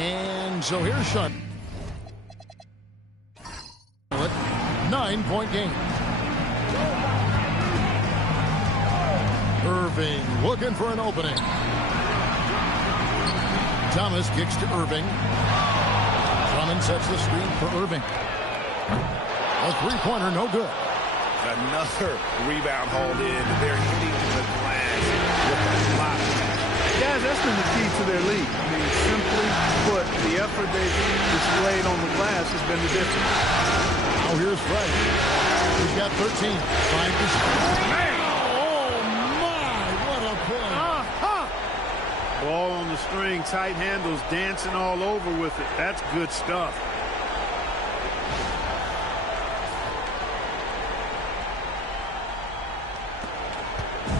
And so here's Charlotte. 9-point game. Irving looking for an opening. Thomas kicks to Irving. Drummond sets the screen for Irving. A three-pointer, no good. Another rebound hauled in. They're hitting the glass with a lot of passion. Guys, that's been the key to their lead. I mean, simply put, the effort they've displayed on the glass has been the difference. Now here's Fred. He's got 13. 5 to shoot. Ball on the string, tight handles, dancing all over with it. That's good stuff.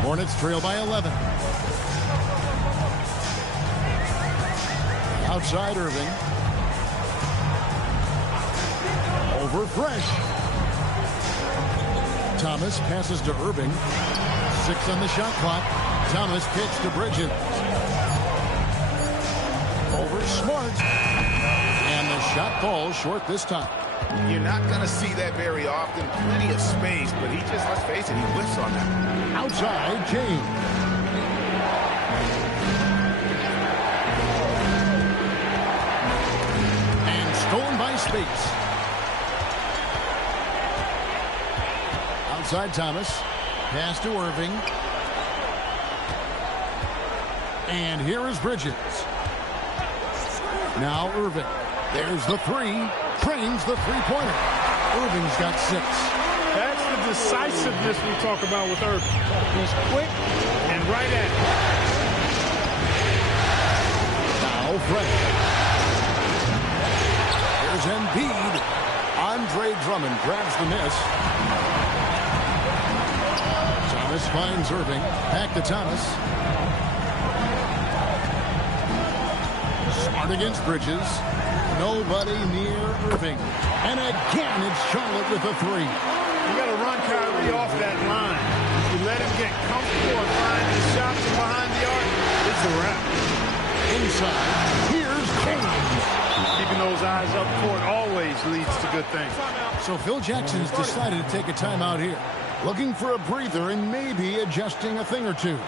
Hornets trail by 11. Outside Irving. Over Fresh. Thomas passes to Irving. 6 on the shot clock. Thomas kicks to Bridges. Over Smart. And the shot falls short this time. You're not going to see that very often. Plenty of space, but he just, let's face it, he whiffs on that. Outside, James. And stolen by Space. Outside Thomas. Pass to Irving. And here is Bridges. Now Irving. There's the three. Trains the three-pointer. Irving's got 6. That's the decisiveness we talk about with Irving. He's quick and right at it. Now Fred. Here's Embiid. Andre Drummond grabs the miss. Thomas finds Irving. Back to Thomas. Smart against Bridges. Nobody near Irving. And again, it's Charlotte with a 3. You got to run Kyrie off that line. If you let him get comfortable and find his shots from behind the arc, it's a wrap. Inside, here's James. Keeping those eyes up court always leads to good things. So Phil Jackson's decided to take a timeout here. Looking for a breather and maybe adjusting a thing or two.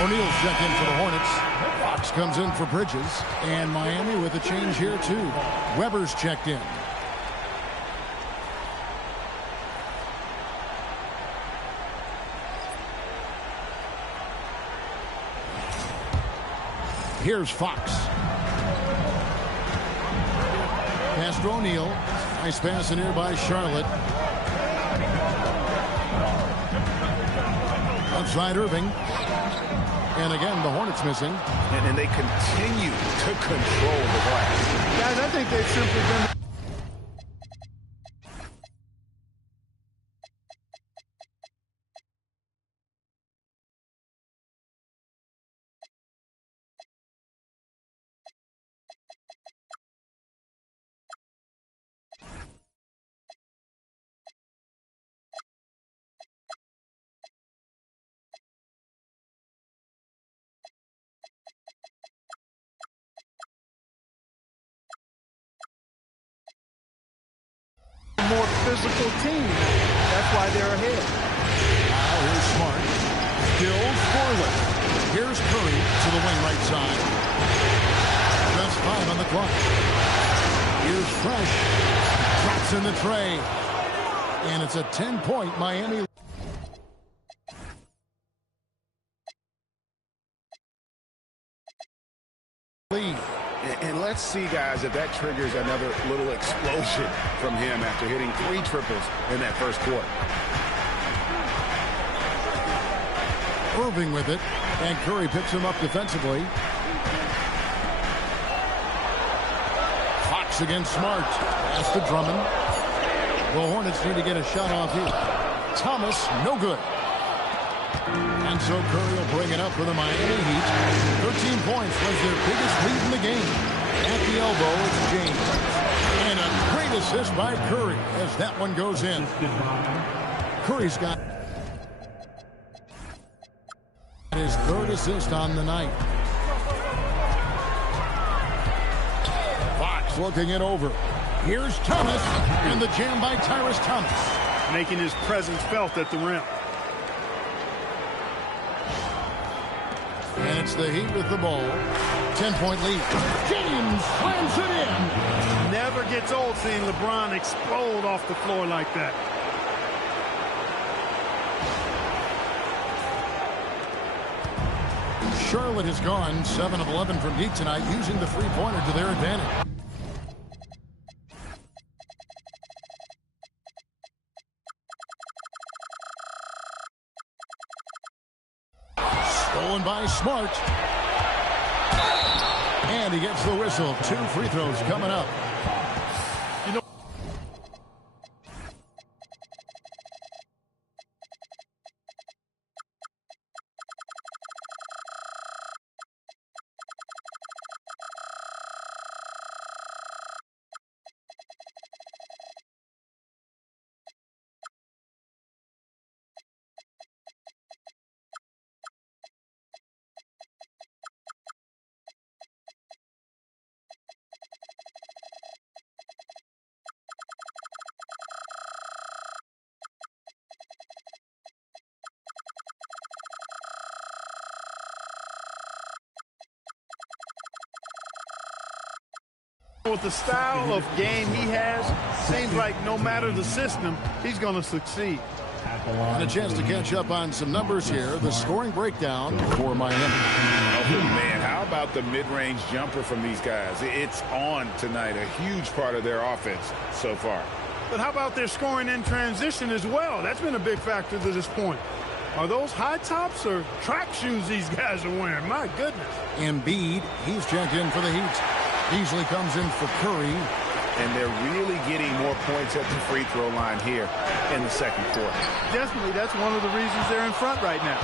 O'Neal's checked in for the Hornets. Fox comes in for Bridges. And Miami with a change here, too. Weber's checked in. Here's Fox. Pass to O'Neal. Nice pass in here by Charlotte. Outside Irving. And again, the Hornets missing. And they continue to control the glass. Guys, I think they've simply been... more physical team. That's why they're ahead. Now here's Smart. Still scoreless. Here's Curry to the wing right side. Just 5 on the clock. Here's Fresh. Drops in the tray. And it's a 10-point Miami lead. And let's see, guys, if that triggers another little explosion from him after hitting 3 triples in that first quarter. Irving with it, and Curry picks him up defensively. Fox against Smart. Pass to Drummond. The Hornets need to get a shot off here. Thomas, no good. And so Curry will bring it up for the Miami Heat. 13 points was their biggest lead in the game. At the elbow, it's James. And a great assist by Curry as that one goes in. Curry's got his third assist on the night. Fox looking it over. Here's Thomas, and the jam by Tyrus Thomas. Making his presence felt at the rim. And it's the Heat with the ball. 10-point lead. James slams it in. Never gets old seeing LeBron explode off the floor like that. Charlotte has gone 7 of 11 from deep tonight, using the three-pointer to their advantage. Stolen by Smart. And he gets the whistle. 2 free throws coming up. You know, with the style of game he has, seems like no matter the system, he's going to succeed. and a chance to catch up on some numbers here. The scoring breakdown for Miami. Oh, man, how about the mid-range jumper from these guys? It's on tonight, a huge part of their offense so far. But how about their scoring in transition as well? That's been a big factor to this point. Are those high tops or track shoes these guys are wearing? My goodness. Embiid, he's checked in for the Heat. Beasley comes in for Curry. And they're really getting more points at the free throw line here in the second quarter. Definitely, that's one of the reasons they're in front right now.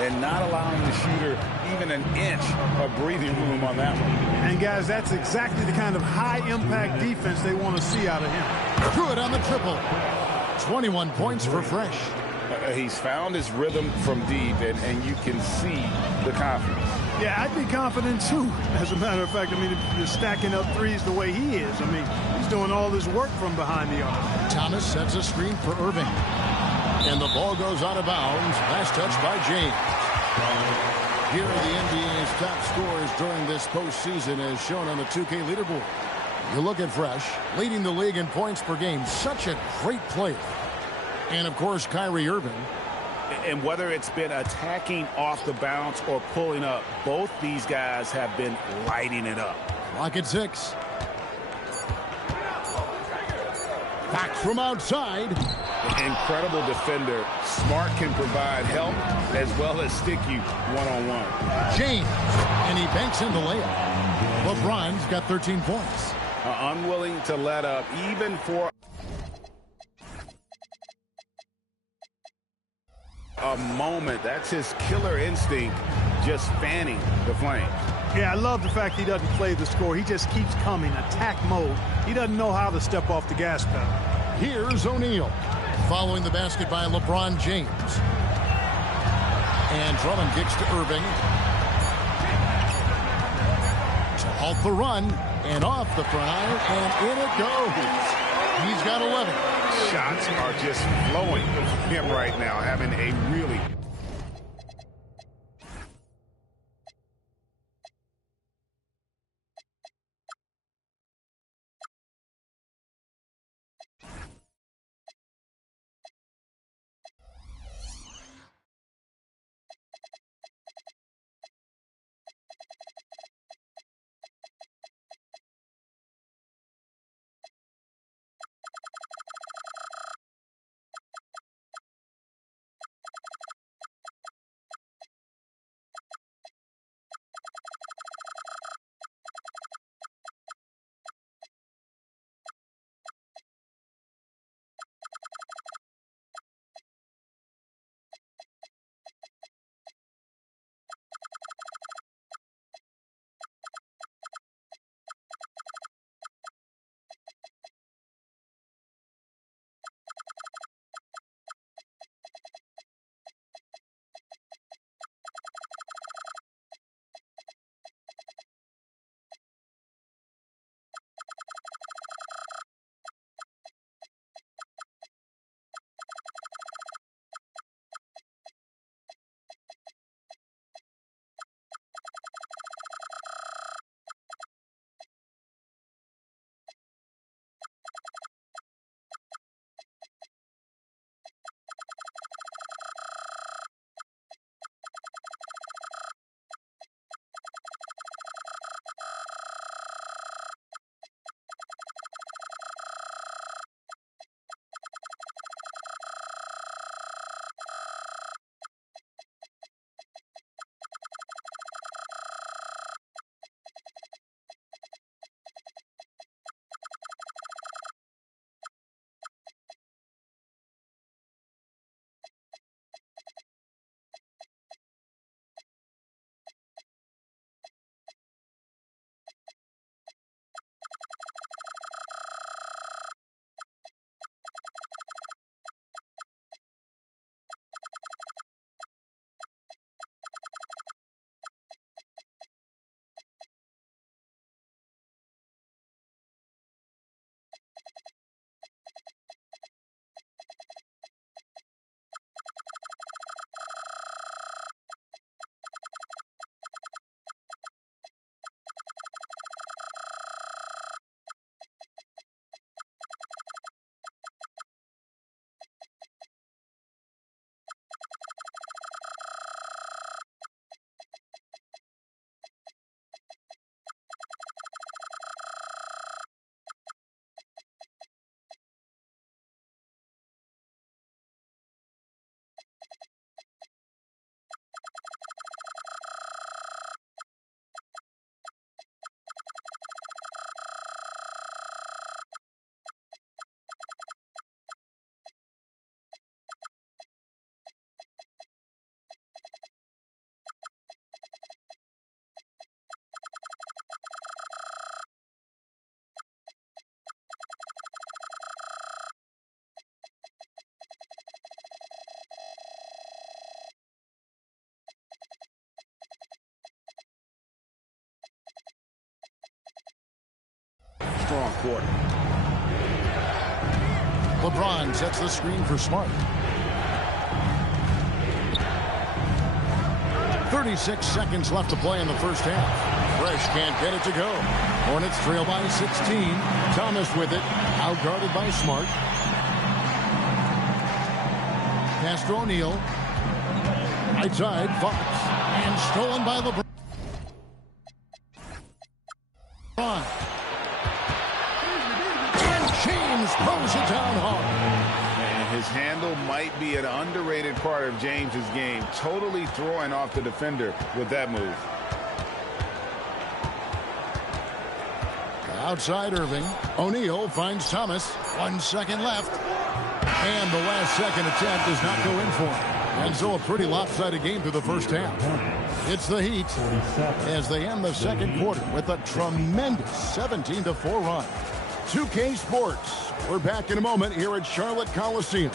And not allowing the shooter even an inch of breathing room on that one. And, guys, that's exactly the kind of high-impact defense they want to see out of him. Good on the triple. 21 points for Fresh. He's found his rhythm from deep, and you can see the confidence. Yeah, I'd be confident, too. As a matter of fact, I mean, if you're stacking up threes the way he is, I mean, he's doing all this work from behind the arc. Thomas sets a screen for Irving. And the ball goes out of bounds. Last touch by James. Here are the NBA's top scorers during this postseason as shown on the 2K leaderboard. You look at Fresh, leading the league in points per game. Such a great player. And, of course, Kyrie Irving. And whether it's been attacking off the bounce or pulling up, both these guys have been lighting it up. Clock at 6. Back from outside. Incredible defender. Smart can provide help as well as stick you one-on-one. James. And he banks in the layup. LeBron's got 13 points. Unwilling to let up even for a moment. That's his killer instinct, just fanning the flames. Yeah, I love the fact he doesn't play the score. He just keeps coming, attack mode. He doesn't know how to step off the gas pedal. Here's O'Neal. Following the basket by LeBron James. And Drummond kicks to Irving. To halt the run. And off the front iron. And in it goes. He's got 11. Shots are just flowing from him right now, having a really quarter. LeBron sets the screen for Smart. 36 seconds left to play in the first half. Fresh can't get it to go. Hornets trail by 16. Thomas with it. Outguarded by Smart. Pass to O'Neal. Right side, Fox. And stolen by LeBron. And James throws it down hard. And his handle might be an underrated part of James's game. Totally throwing off the defender with that move. Outside Irving. O'Neal finds Thomas. 1 second left. And the last second attempt does not go in for him. And so a pretty lopsided game through the first half. It's the Heat as they end the second quarter with a tremendous 17-4 run. 2K Sports. We're back in a moment here at Charlotte Coliseum.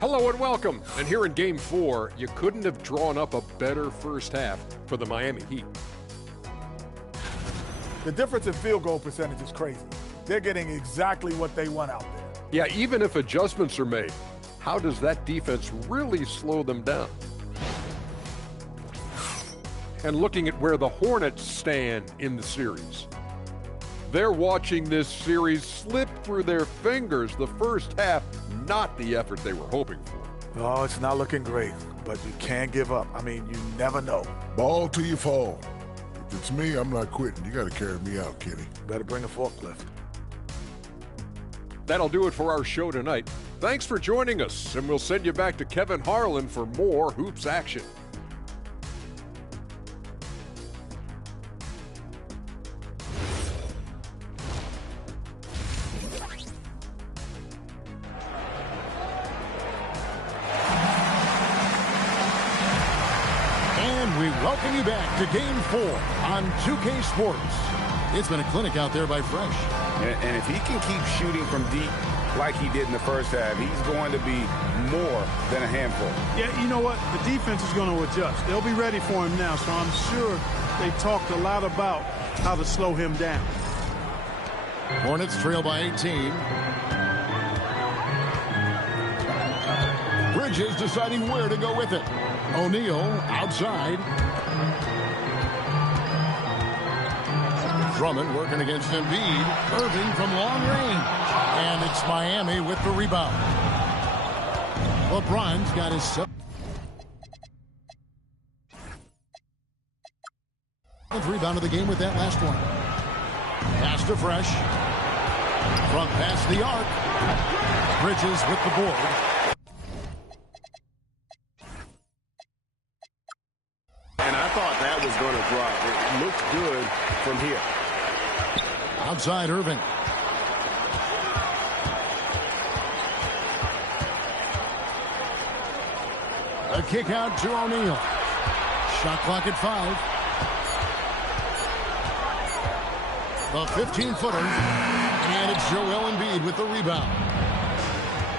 Hello and welcome. And here in Game 4, you couldn't have drawn up a better first half for the Miami Heat. The difference in field goal percentage is crazy. They're getting exactly what they want out there. Yeah, even if adjustments are made, how does that defense really slow them down? And looking at where the Hornets stand in the series. They're watching this series slip through their fingers. The first half, not the effort they were hoping for. Oh, it's not looking great, but you can't give up. I mean, you never know. Ball till you fall. If it's me, I'm not quitting. You got to carry me out, Kenny. Better bring a forklift. That'll do it for our show tonight. Thanks for joining us, and we'll send you back to Kevin Harlan for more Hoops action. Welcome you back to Game 4 on 2K Sports. It's been a clinic out there by Fresh. And if he can keep shooting from deep like he did in the first half, he's going to be more than a handful. Yeah, you know what? The defense is going to adjust. They'll be ready for him now, so I'm sure they talked a lot about how to slow him down. Hornets trail by 18. Bridges deciding where to go with it. O'Neal outside. Drummond working against Embiid. Irving from long range. And it's Miami with the rebound. LeBron's got his 7th rebound of the game with that last one. Pass to Fresh. Front past the arc. Bridges with the board. And I thought that was going to drop. It looked good from here. Outside Irving. A kick out to O'Neal. Shot clock at 5. The 15-footer. And it's Joel Embiid with the rebound.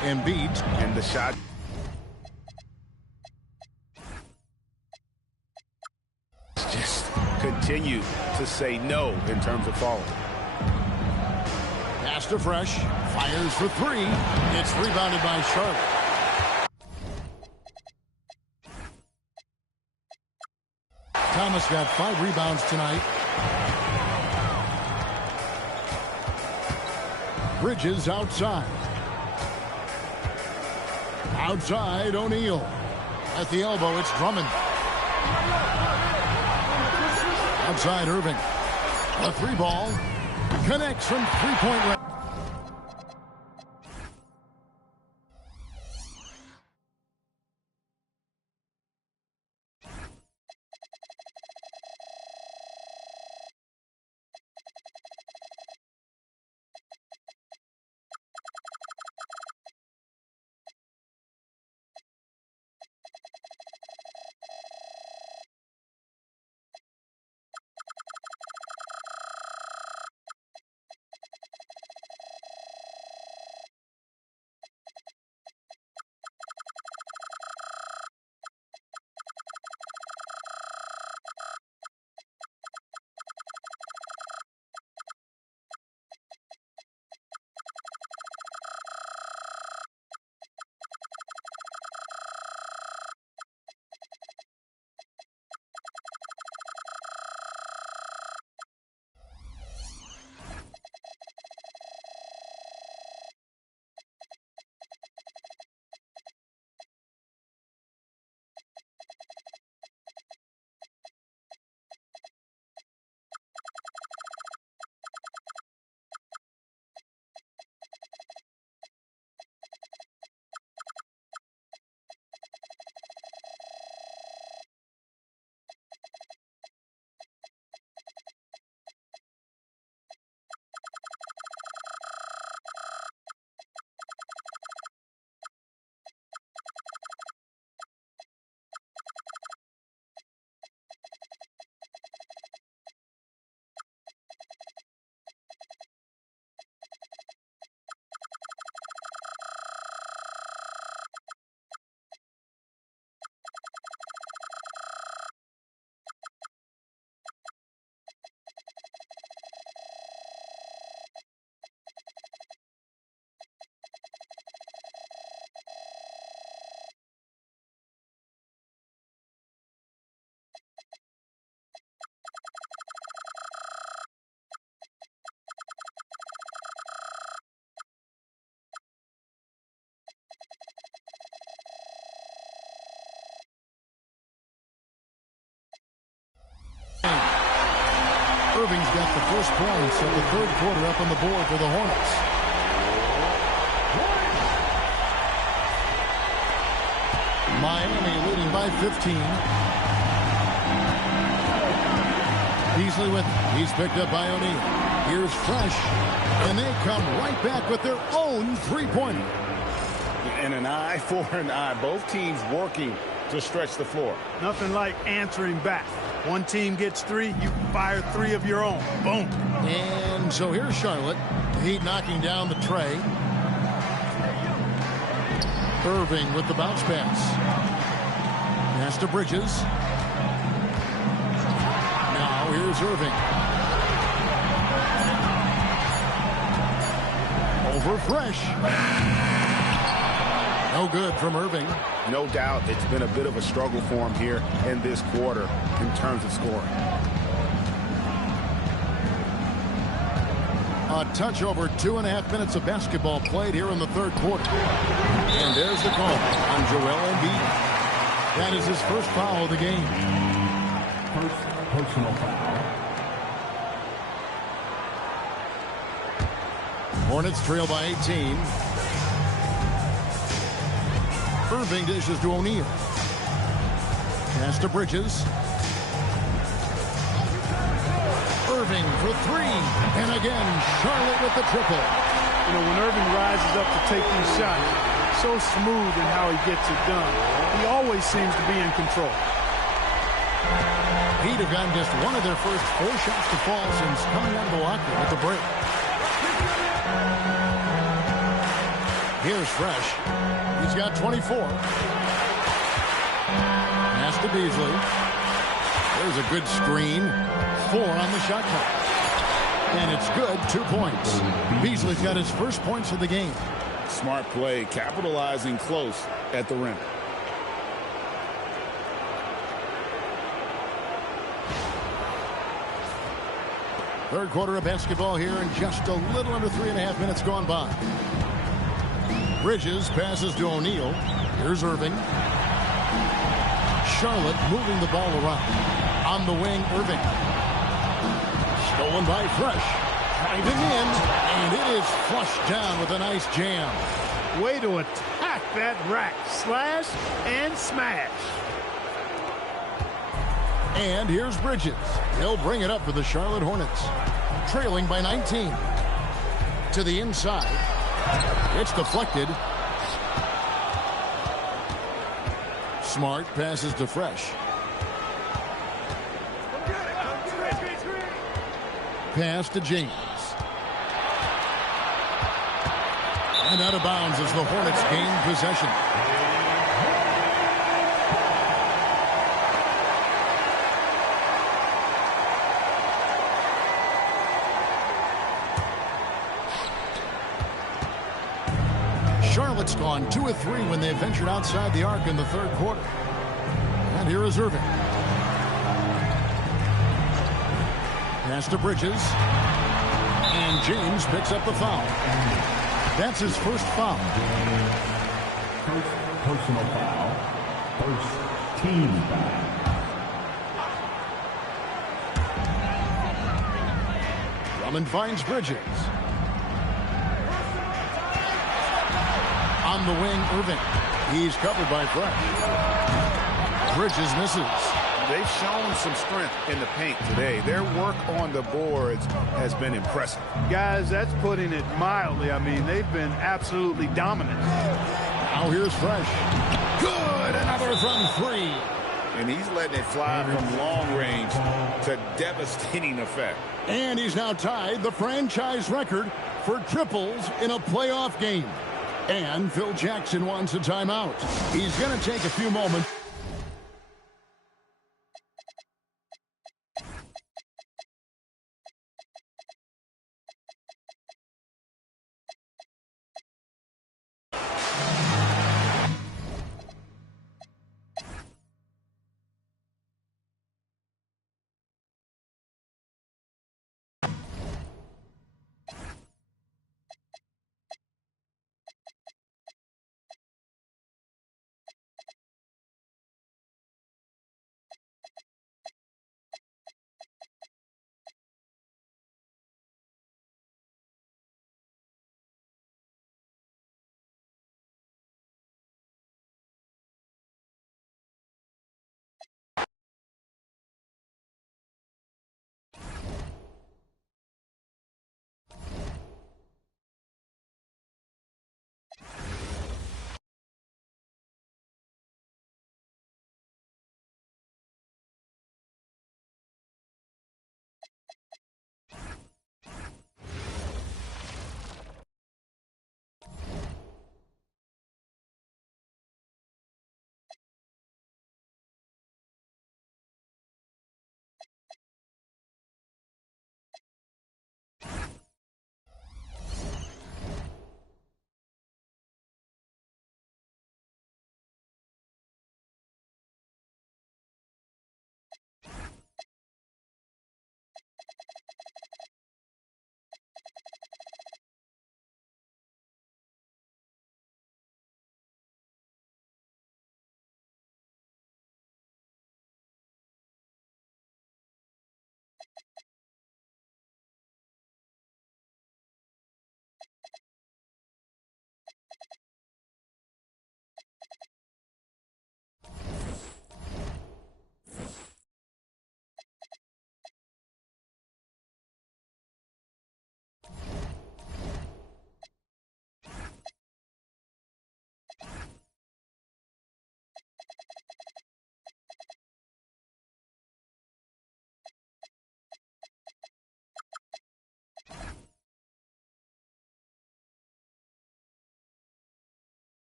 Embiid. And the shot. Just continue to say no in terms of falling. Pass to Fresh. Fires for 3. It's rebounded by Charlotte. Thomas got 5 rebounds tonight. Bridges outside. Outside O'Neal. At the elbow, it's Drummond. Outside Irving. A 3-ball. Connects from three-point range. Irving's got the first points of the third quarter up on the board for the Hornets. Miami leading by 15. Beasley with it. He's picked up by O'Neal. Here's Fresh. And they come right back with their own three-pointer. And an eye for an eye. Both teams working to stretch the floor. Nothing like answering back. One team gets three, you fire three of your own. Boom. And so here's Charlotte. Heat knocking down the tray. Irving with the bounce pass. Pass to Bridges. Now here's Irving. Over Fresh. No good from Irving. No doubt it's been a bit of a struggle for him here in this quarter in terms of scoring. A touch over 2.5 minutes of basketball played here in the third quarter. And there's the call on Joel Embiid. That is his first foul of the game. First personal foul. Hornets trail by 18. Irving dishes to O'Neal. Pass to Bridges. Irving for three. And again, Charlotte with the triple. You know, when Irving rises up to take these shots, so smooth in how he gets it done. He always seems to be in control. Heat have gotten just one of their first 4 shots to fall since coming out of the locker with the break. Here's Fresh. He's got 24. Pass to Beasley. There's a good screen. 4 on the shot clock. And it's good. 2 points. Beasley's got his first points of the game. Smart play, capitalizing close at the rim. Third quarter of basketball here, and just a little under 3.5 minutes gone by. Bridges passes to O'Neal. Here's Irving. Charlotte moving the ball around. On the wing, Irving. Stolen by Fresh. Driving in, and it is flushed down with a nice jam. Way to attack that rack. Slash and smash. And here's Bridges. He'll bring it up for the Charlotte Hornets. Trailing by 19. To the inside. It's deflected. Smart passes to Fresh. Pass to James. And out of bounds as the Hornets gain possession. Charlotte's gone 2 of 3 when they ventured outside the arc in the third quarter. And here is Irving. Pass to Bridges. And James picks up the foul. That's his first foul. First personal foul. First team foul. Drummond finds Bridges. On the wing, Irving. He's covered by Fresh. Bridges misses. They've shown some strength in the paint today. Their work on the boards has been impressive. Guys, that's putting it mildly. I mean, they've been absolutely dominant. Now here's Fresh. Good! Another from 3. And he's letting it fly from long range to devastating effect. And he's now tied the franchise record for triples in a playoff game. And Phil Jackson wants a timeout. He's going to take a few moments.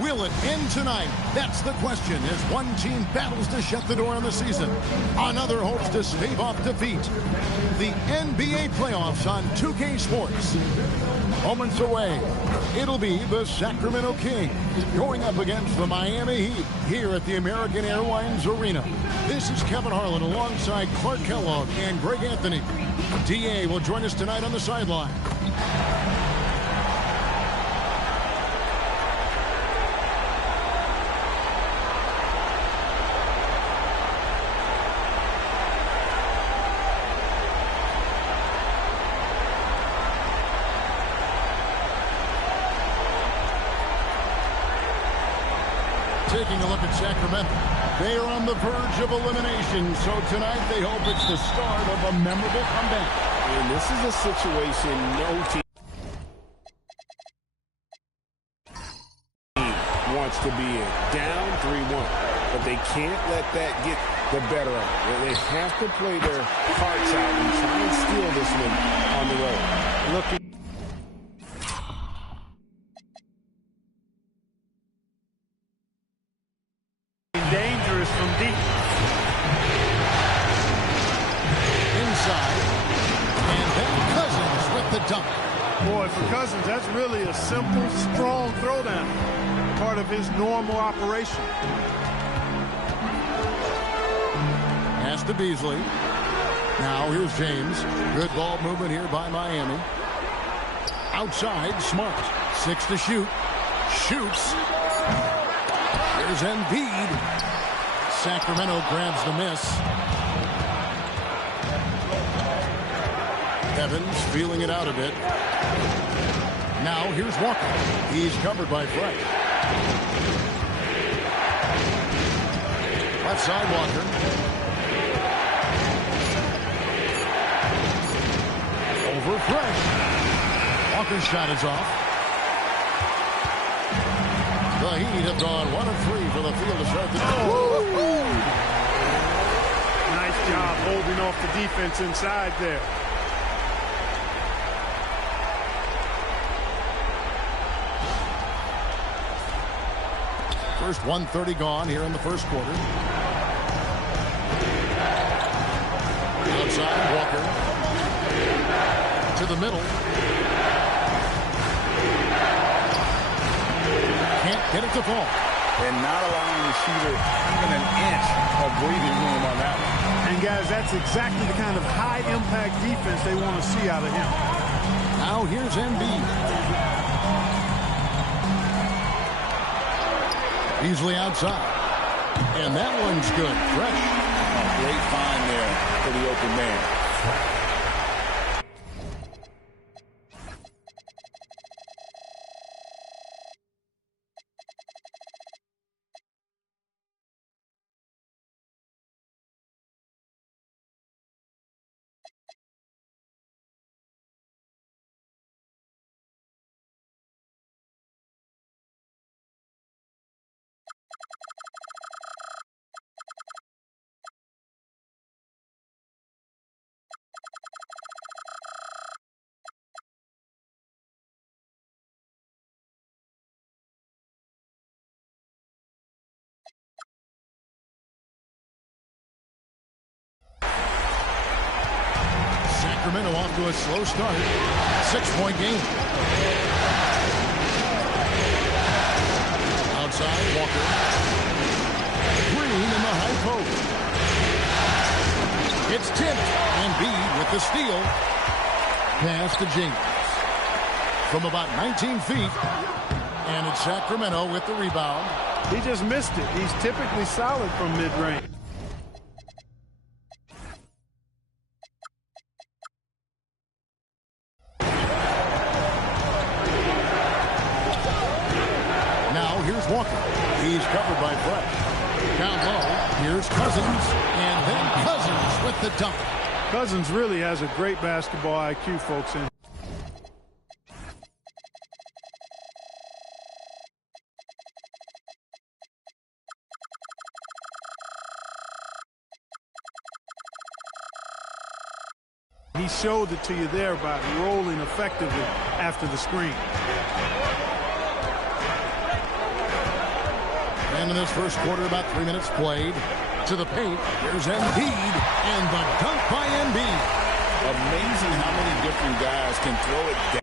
Will it end tonight? That's the question as one team battles to shut the door on the season. Another hopes to stave off defeat. The NBA playoffs on 2K Sports. Moments away, it'll be the Sacramento Kings going up against the Miami Heat here at the American Airlines Arena. This is Kevin Harlan alongside Clark Kellogg and Greg Anthony. DA will join us tonight on the sideline. Taking a look at Sacramento. They are on the verge of elimination, so tonight they hope it's the start of a memorable comeback. And this is a situation no team wants to be in. Down 3-1. But they can't let that get the better of them. They have to play their hearts out and try and steal this one on the road. Looking. Dangerous from deep. Inside. And then Cousins with the dunk. Boy, for Cousins, that's really a simple, strong throwdown. Part of his normal operation. Pass to Beasley. Now here's James. Good ball movement here by Miami. Outside, Smart. 6 to shoot. Shoots. Here's Embiid. Sacramento grabs the miss. Evans feeling it out a bit. Now here's Walker. He's covered by Fresh. Left side Walker. Over Fresh. Walker's shot is off. The Heat have gone 1 of 3 for the field to start the Nice job holding off the defense inside there. First 1:30 gone here in the first quarter. Outside Walker. To the middle. Can't get it to fall. And not allowing the shooter even an inch of breathing room on that one. And guys, that's exactly the kind of high-impact defense they want to see out of him. Now here's Embiid. Beasley outside. And that one's good. Fresh. Great find there for the open man. Sacramento off to a slow start. 6-point game. Outside, Walker. Green in the high post. It's tipped. Embiid with the steal. Pass to James. From about 19 feet. And it's Sacramento with the rebound. He just missed it. He's typically solid from mid-range. Here's Walker. He's covered by Fresh. Down low, here's Cousins. And then Cousins with the dunk. Cousins really has a great basketball IQ, folks. He showed it to you there by rolling effectively after the screen. And in this first quarter, about 3 minutes played. To the paint, there's Embiid, and the dunk by Embiid. Amazing how many different guys can throw it down.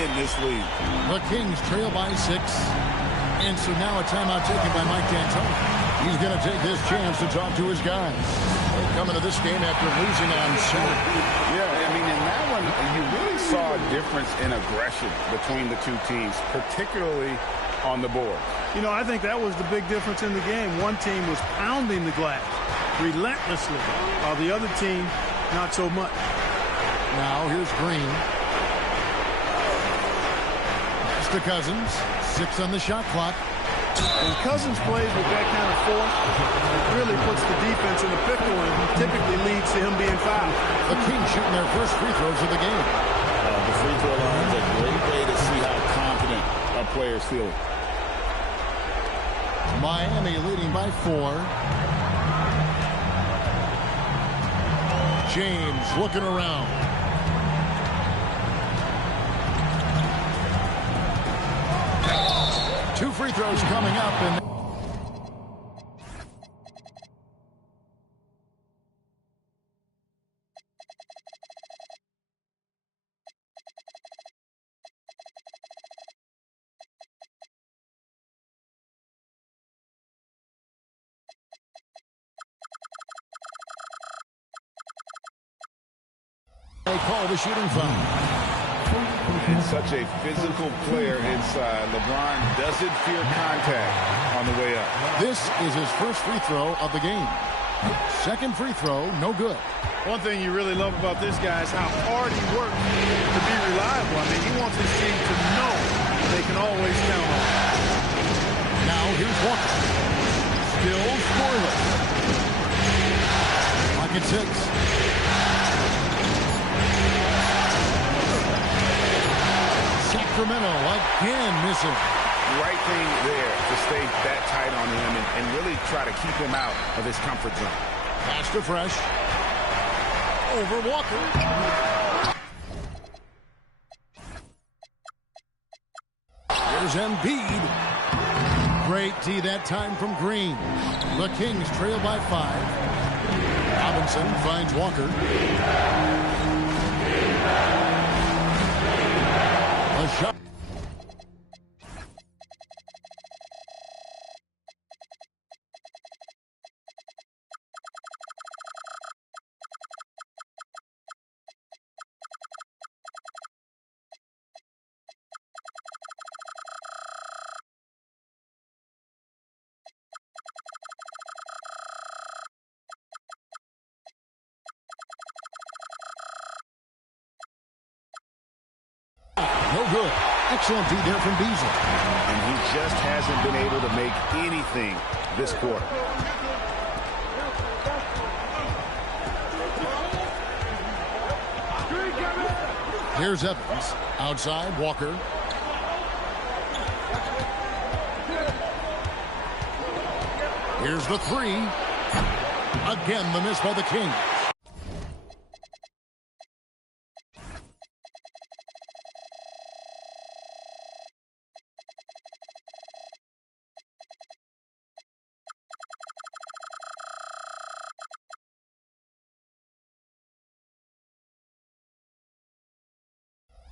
In this league. The Kings trail by 6. And so now a timeout taken by Mike D'Antoni. He's going to take this chance to talk to his guys. They're coming to this game after losing on Saturday. Yeah, I mean, in that one, you really saw a difference in aggression between the two teams, particularly on the board. You know, I think that was the big difference in the game. One team was pounding the glass relentlessly, while the other team, not so much. Now here's Green. To Cousins, 6 on the shot clock. When Cousins plays with that kind of force, it really puts the defense in a pickle and typically leads to him being fouled. The Kings shooting their first free throws of the game. The free throw line is a great way to see how confident a player's feeling. Miami leading by 4. James looking around. Two free throws coming up. And they call the shooting foul. And such a physical player inside. LeBron doesn't fear contact on the way up. This is his first free throw of the game. Second free throw, no good. One thing you really love about this guy is how hard he works to be reliable. I mean, he wants his team to know they can always count on him. Now here's Walker. Still scoreless. Clock at 6. Sacramento again missing. Right thing there to stay that tight on him and really try to keep him out of his comfort zone. Pass to Fresh. Over Walker. Here's Embiid. Great D that time from Green. The Kings trail by 5. Robinson finds Walker. A shot. No good. Excellent D there from Beasley. And he just hasn't been able to make anything this quarter. Here's Evans. Outside, Walker. Here's the three. Again, the miss by the Kings.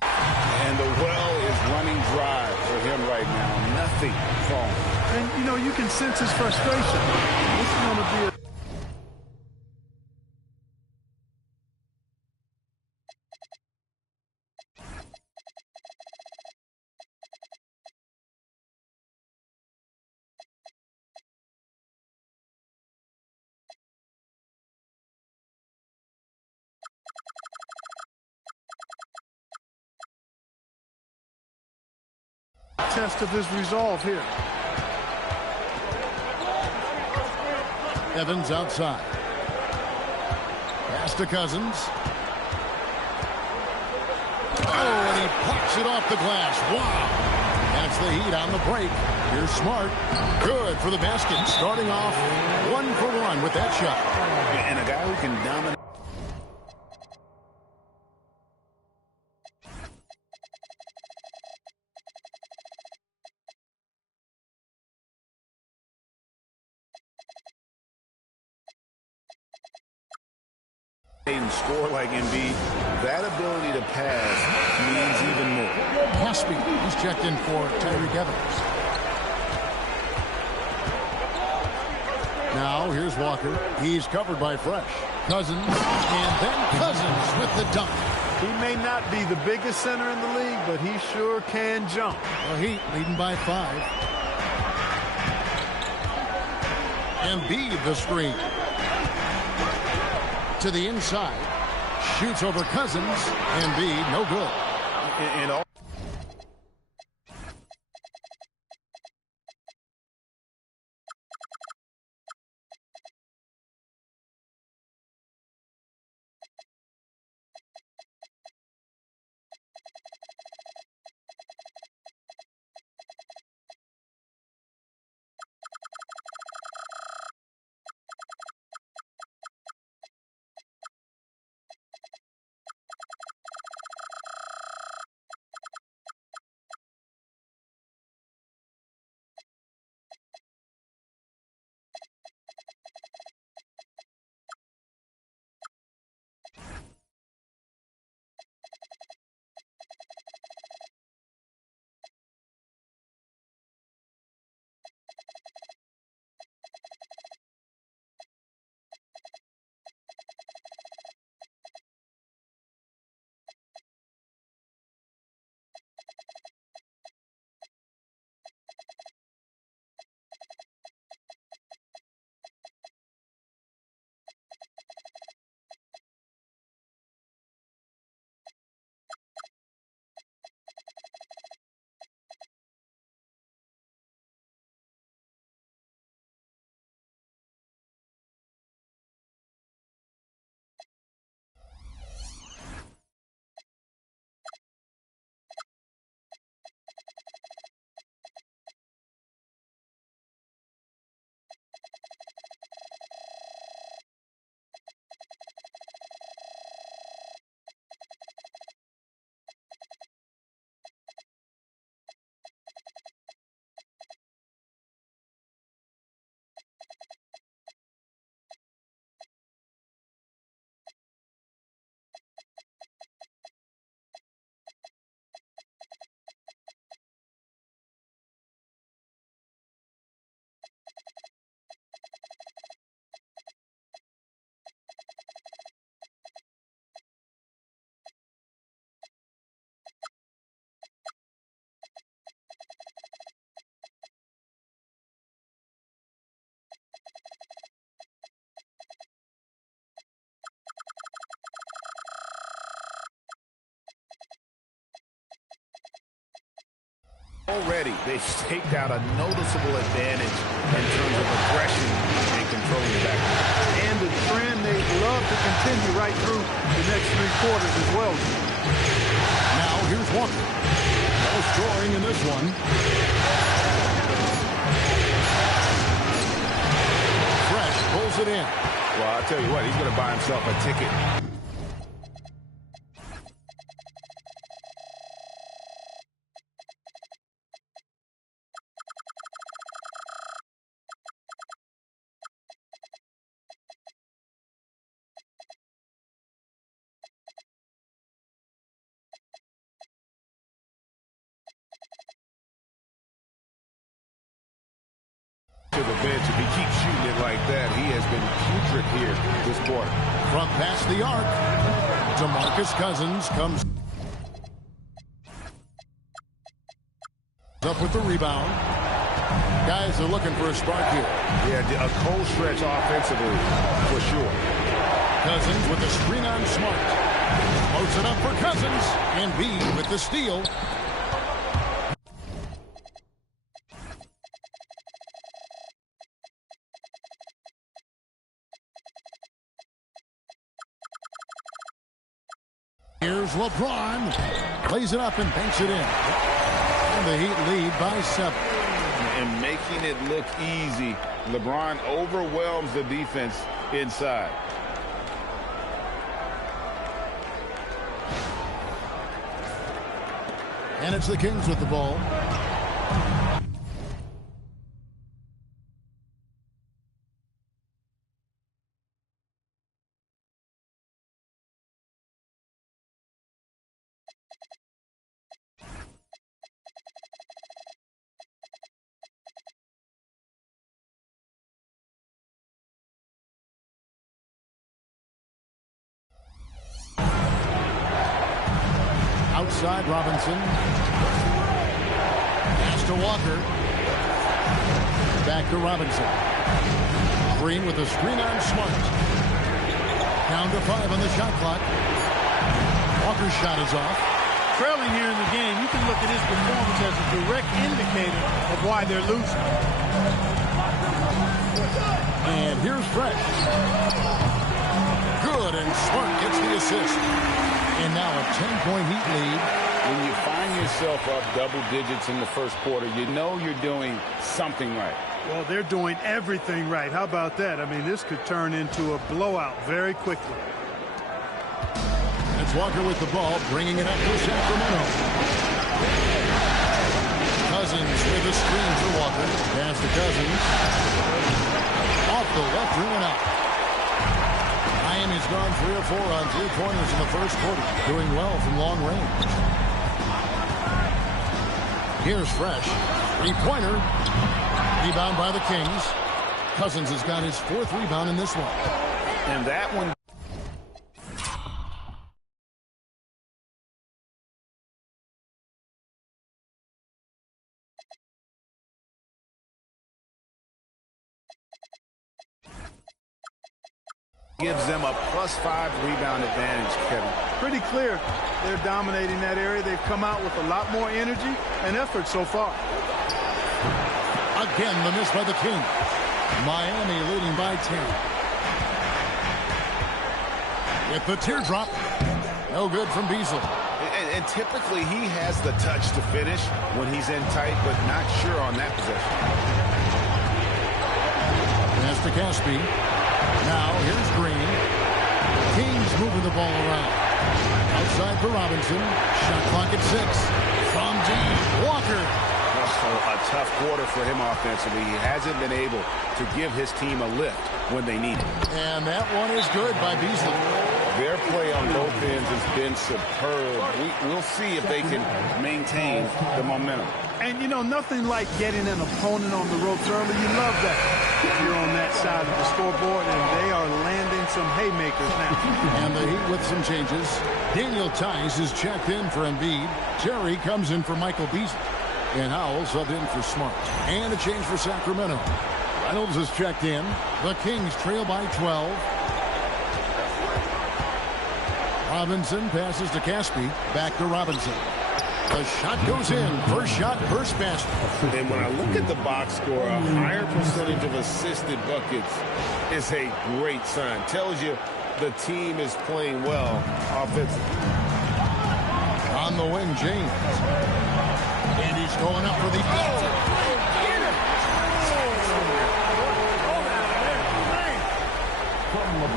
And the well is running dry for him right now. Nothing falling. And, you know, you can sense his frustration. This is going to be a test of his resolve here. Evans outside. Pass to Cousins. Oh, and he pops it off the glass. Wow. That's the Heat on the break. Here's Smart. Good for the basket. Starting off 1 for 1 with that shot. And a guy who can dominate. And score like Embiid, that ability to pass means even more. Pass speed. He's checked in for Tyreke Evans. Now here's Walker. He's covered by Fresh. Cousins, and then Cousins with the dunk. He may not be the biggest center in the league, but he sure can jump. The Heat leading by 5. Embiid the screen. To the inside. Shoots over Cousins. Embiid, no good. And all Already, they've staked out a noticeable advantage in terms of aggression and controlling the back. And the trend they love to continue right through the next 3 quarters as well. Now here's Walker. No scoring in this one. Fresh pulls it in. Well, I'll tell you what, he's going to buy himself a ticket. To the bench. If he keeps shooting it like that, he has been putrid here this quarter. From past the arc, DeMarcus Cousins comes up with the rebound. Guys are looking for a spark here. Yeah, a cold stretch offensively, for sure. Cousins with the screen on Smart. Floats it up for Cousins. And Embiid with the steal. Here's LeBron. Plays it up and banks it in. And the Heat lead by 7. And making it look easy, LeBron overwhelms the defense inside. And it's the Kings with the ball. Outside, Robinson. Pass to Walker. Back to Robinson. Green with a screen on Smart. Down to 5 on the shot clock. Walker's shot is off. Trailing here in the game, you can look at his performance as a direct indicator of why they're losing. And here's Fresh. Good, and Smart gets the assist. And now a 10-point Heat lead. When you find yourself up double digits in the first quarter, you know you're doing something right. Well, they're doing everything right. How about that? I mean, this could turn into a blowout very quickly. It's Walker with the ball, bringing it up to Sacramento. Cousins with a screen for Walker. Pass to Cousins. Off the left rim and out. Miami's gone 3 or 4 on 3-pointers in the first quarter, doing well from long range. Here's Fresh. 3-pointer. Rebound by the Kings. Cousins has got his 4th rebound in this one. And that one gives them a +5 rebound advantage, Kevin. Pretty clear. They're dominating that area. They've come out with a lot more energy and effort so far. Again, the miss by the Kings. Miami leading by 10. With the teardrop. No good from Beasley. And typically he has the touch to finish when he's in tight, but not sure on that possession. Pass to Caspi. Now, here's Green. Kings moving the ball around. Outside for Robinson. Shot clock at 6. From deep, Walker. A tough quarter for him offensively. He hasn't been able to give his team a lift when they need it. And that one is good by Beasley. Their play on both ends has been superb. We'll see if they can maintain the momentum. And, you know, nothing like getting an opponent on the ropes early. You love that. You're on that side of the scoreboard, and they are landing some haymakers now. And the Heat with some changes. Daniel Tice is checked in for Embiid. Terry comes in for Michael Beasley. And Howell subbed in for Smart. And a change for Sacramento. Reynolds is checked in. The Kings trail by 12. Robinson passes to Caspi. Back to Robinson. The shot goes in. First shot, first basket. And when I look at the box score, a higher percentage of assisted buckets is a great sign. Tells you the team is playing well offensively. On the wing, James. And he's going up for the...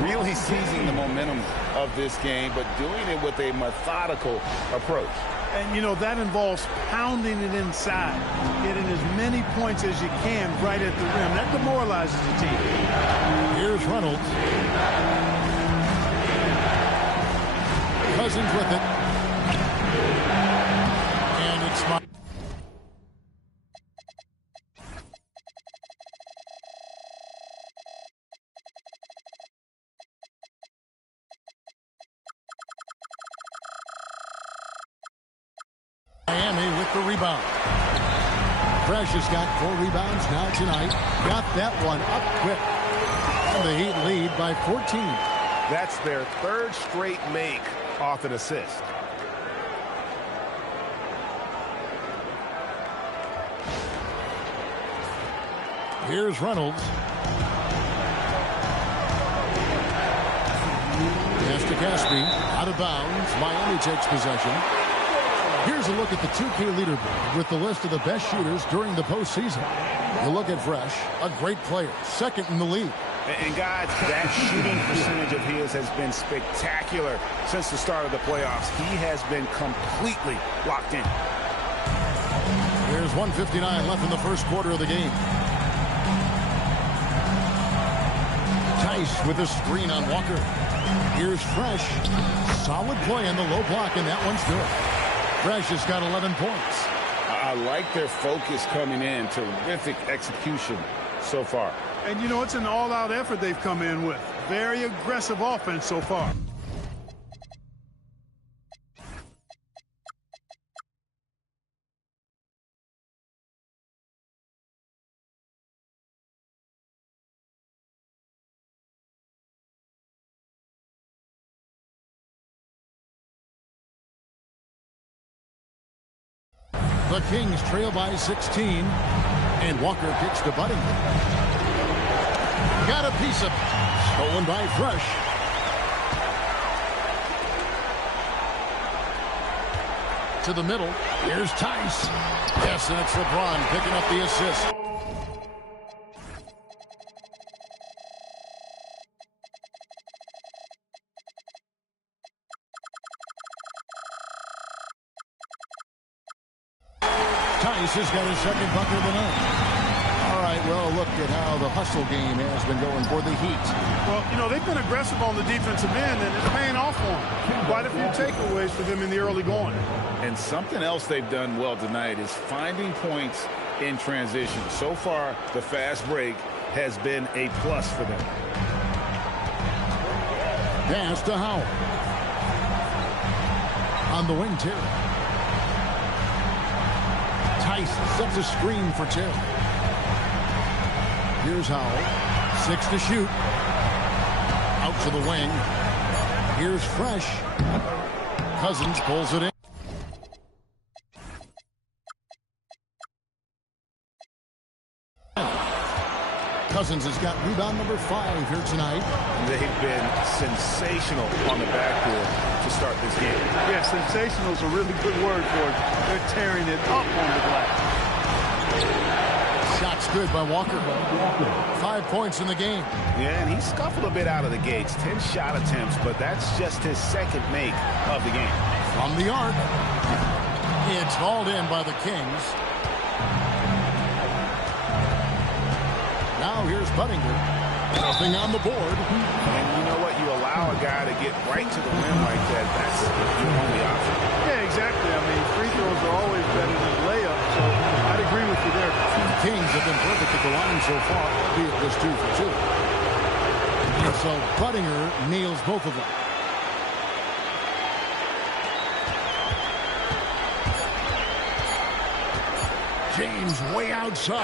Really seizing the momentum of this game, but doing it with a methodical approach. And, you know, that involves pounding it inside, getting as many points as you can right at the rim. That demoralizes the team. Here's Reynolds. Cousins with it. And it's my... Miami with the rebound. Fresh has got 4 rebounds now tonight. Got that one up quick. And the Heat lead by 14. That's their 3rd straight make off an assist. Here's Reynolds. Pass to Caspi. Out of bounds. Miami takes possession. Here's a look at the 2K leaderboard with the list of the best shooters during the postseason. You look at Fresh, a great player, 2nd in the league. And guys, that shooting percentage of his has been spectacular since the start of the playoffs. He has been completely locked in. There's 1:59 left in the first quarter of the game. Tice with a screen on Walker. Here's Fresh. Solid play in the low block, and that one's good. Fresh has got 11 points. I like their focus coming in. Terrific execution so far. And, you know, it's an all-out effort they've come in with. Very aggressive offense so far. The Kings trail by 16. And Walker kicks to Buddington. Got a piece of it. Stolen by Fresh. To the middle. Here's Tice. Yes, and it's LeBron picking up the assist. Tice has got his 2nd bucket of the night. All right, well, look at how the hustle game has been going for the Heat. Well, you know, they've been aggressive on the defensive end, and it's paying off for them. Quite a few takeaways for them in the early going. And something else they've done well tonight is finding points in transition. So far, the fast break has been a plus for them. Pass to Howell. On the wing, Terry. Tice sets a screen for Terry. Here's Howell. 6 to shoot. Out to the wing. Here's Fresh. Cousins pulls it in. Cousins has got rebound number 5 here tonight. They've been sensational on the backboard to start this game. Yeah, sensational is a really good word for it. They're tearing it up on the glass. Shot's good by Walker. 5 points in the game. Yeah, and he scuffled a bit out of the gates. 10 shot attempts, but that's just his 2nd make of the game. From the arc. It's hauled in by the Kings. Now here's Buddington. Nothing on the board. And you know what? You allow a guy to get right to the rim like that. That's your only option. Yeah, exactly. I mean, free throws are always better than layups, so I'd agree with you there. The Kings have been perfect at the line so far, albeit just 2 for 2. And so Buddington nails both of them. James way outside.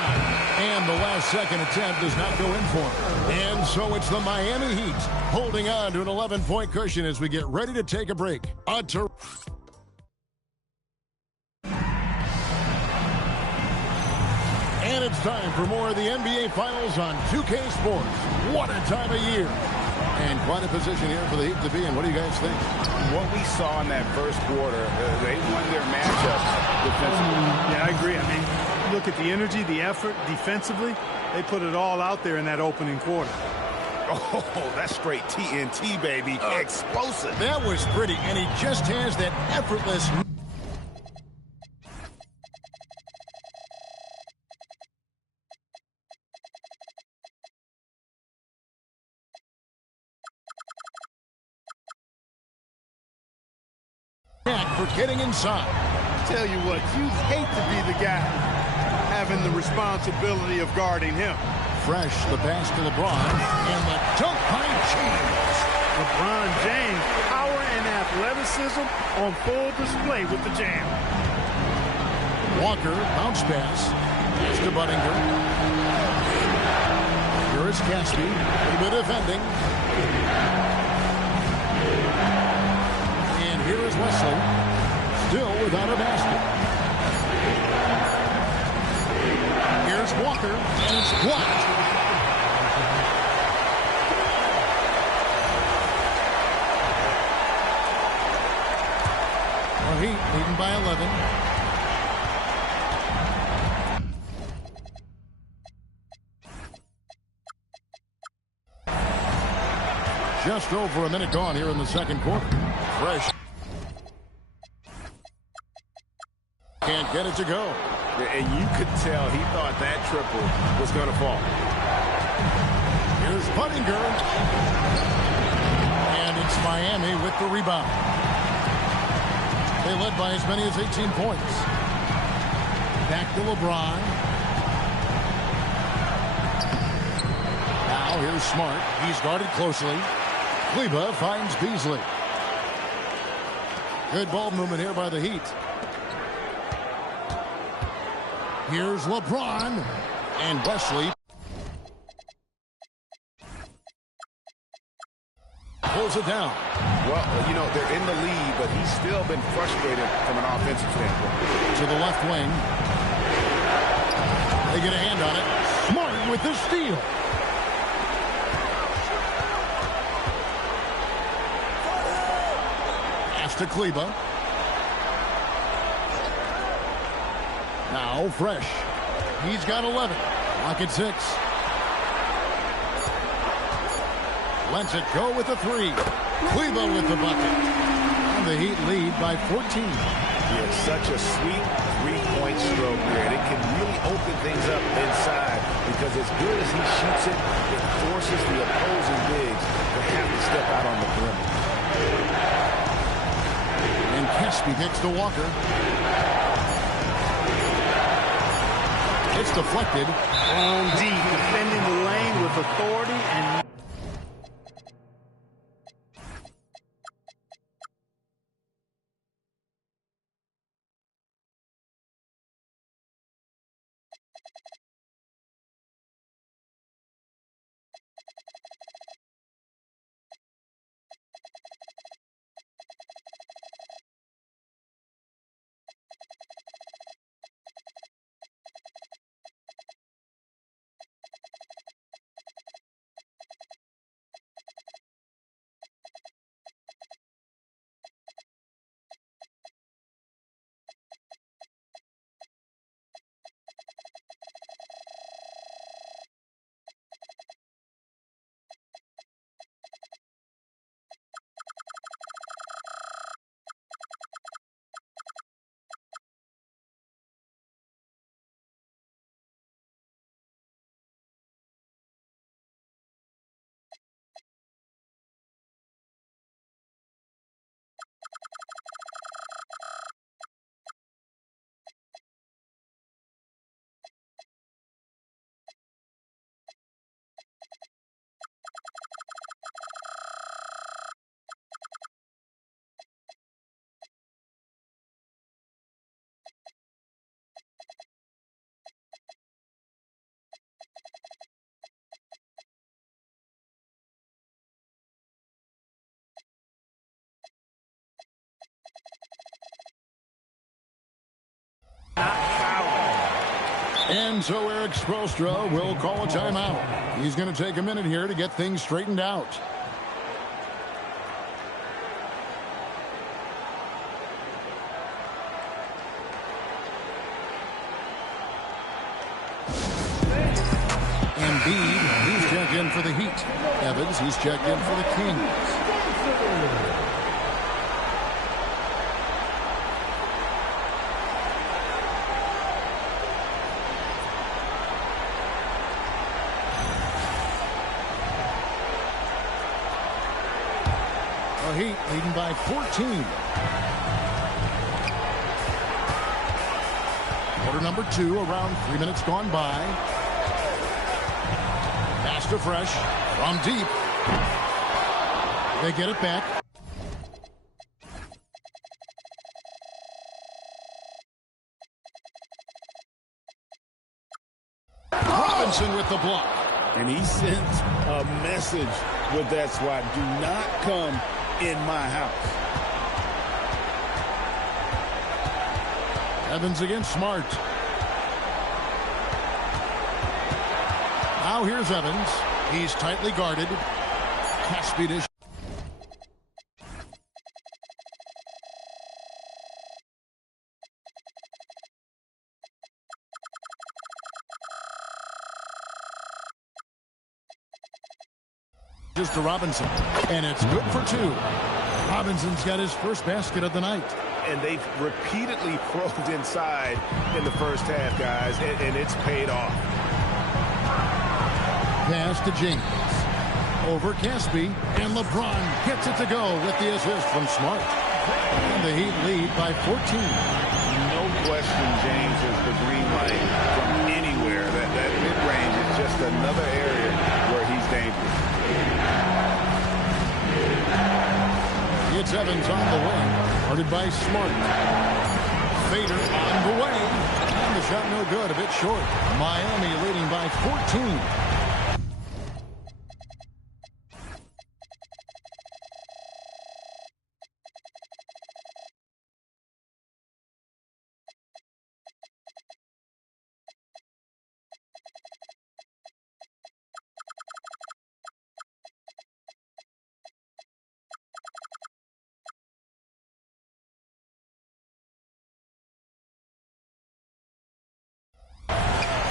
And the last second attempt does not go in for him. And so it's the Miami Heat holding on to an 11-point cushion as we get ready to take a break. And it's time for more of the NBA Finals on 2K Sports. What a time of year. And quite a position here for the Heat to be in. What do you guys think? What we saw in that first quarter, they won their matchup defensively. Yeah, I agree. I mean, look at the energy, the effort defensively. They put it all out there in that opening quarter. Oh, that's straight TNT, baby. Explosive. That was pretty, and he just has that effortless... for getting inside. Tell you what, you'd hate to be the guy having the responsibility of guarding him. Fresh, the pass to LeBron, and the dunk by James. LeBron James, power and athleticism on full display with the jam. Walker, bounce pass. It's to Budinger. Here is Caspi, a little bit defending. And here is Wesley, still without a basket. Here's Walker, and it's blocked. Our Heat leading by 11. Just over a minute gone here in the second quarter. Fresh. Can't get it to go. And you could tell he thought that triple was going to fall. Here's Budinger. And it's Miami with the rebound. They led by as many as 18 points. Back to LeBron. Now here's Smart. He's guarded closely. Kleber finds Beasley. Good ball movement here by the Heat. Here's LeBron. And Wesley pulls it down. Well, you know, they're in the lead, but he's still been frustrated from an offensive standpoint. To the left wing. They get a hand on it. Smart with the steal. Pass to Kleber. Now Fresh. He's got 11. Rocket 6. Lets it go with the 3. Kleber with the bucket. And the Heat lead by 14. He has such a sweet three-point stroke there. It can really open things up inside because as good as he shoots it, it forces the opposing bigs to have to step out on the perimeter. And Caspi kicks to Walker. It's deflected. On deep, defending the lane with authority and And so Eric Spoelstra will call a timeout. He's going to take a minute here to get things straightened out. Embiid, he's checked in for the Heat. Evans, he's checked in for the Kings. The Heat leading by 14. Quarter number 2, around 3 minutes gone by. Pass to Fresh from deep. They get it back. Robinson with the block. And he sends a message with that swat. Do not come in my house. Evans against Smart. Now here's Evans. He's tightly guarded. Caspi to to Robinson, and it's good for 2. Robinson's got his first basket of the night. And they've repeatedly probed inside in the first half, guys, and it's paid off. Pass to James. Over Caspi, and LeBron gets it to go with the assist from Smart. And the Heat lead by 14. No question James is the green light from anywhere. That mid-range is just another area where he's dangerous. It's Evans on the wing, guarded by Smart. Fader on the way. And the shot no good, a bit short. Miami leading by 14.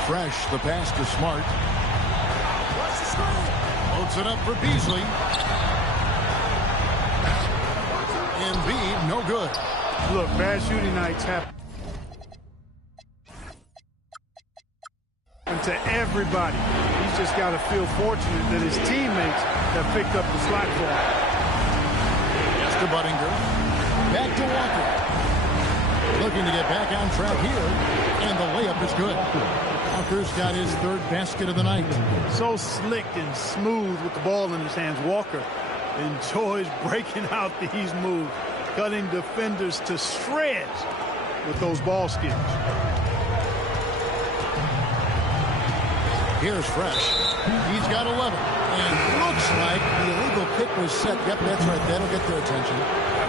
Fresh, the pass to Smart. Loads it up for Beasley. Embiid, no good. Look, bad shooting nights happen to everybody. He's just got to feel fortunate that his teammates have picked up the slack for him. Yes to Buttinger. Back to Walker. Looking to get back on track here. And the layup is good. Walker's got his third basket of the night. So slick and smooth with the ball in his hands. Walker enjoys breaking out these moves, cutting defenders to shreds with those ball skills. Here's Fresh. He's got 11. And looks like the illegal kick was set. Yep, that's right. That'll get their attention.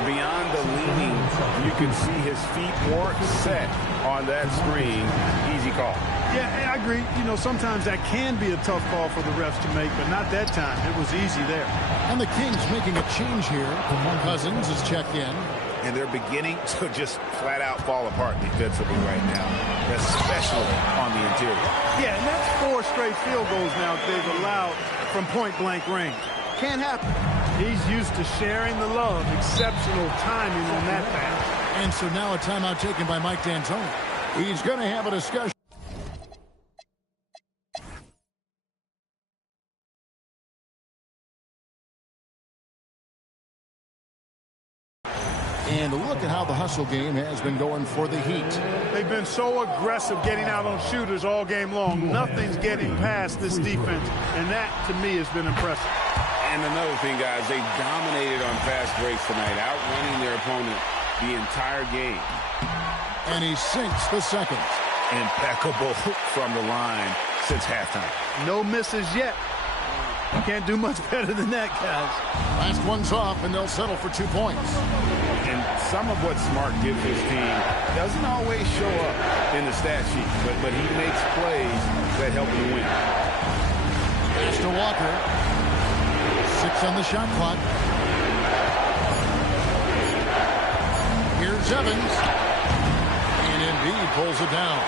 Beyond the leaning, you can see his feet weren't set on that screen. Easy call. Yeah, I agree. You know, sometimes that can be a tough call for the refs to make, but not that time. It was easy there. And the Kings making a change here. Cousins is checked in. And they're beginning to just flat out fall apart defensively right now, especially on the interior. Yeah, and that's 4 straight field goals now they've allowed from point-blank range. Can't happen. He's used to sharing the love. Exceptional timing on that pass. And so now a timeout taken by Mike D'Antoni. He's going to have a discussion. And look at how the hustle game has been going for the Heat. They've been so aggressive getting out on shooters all game long. Nothing's getting past this defense, and that, to me, has been impressive. And another thing, guys, they dominated on fast breaks tonight, outrunning their opponent the entire game. And he sinks the second. Impeccable from the line since halftime. No misses yet. Can't do much better than that, guys. Last one's off, and they'll settle for 2 points. And some of what Smart gives his team doesn't always show up in the stat sheet, but he makes plays that help him win. Pass to Walker. 6 on the shot clock. Here's Evans. And Embiid pulls it down.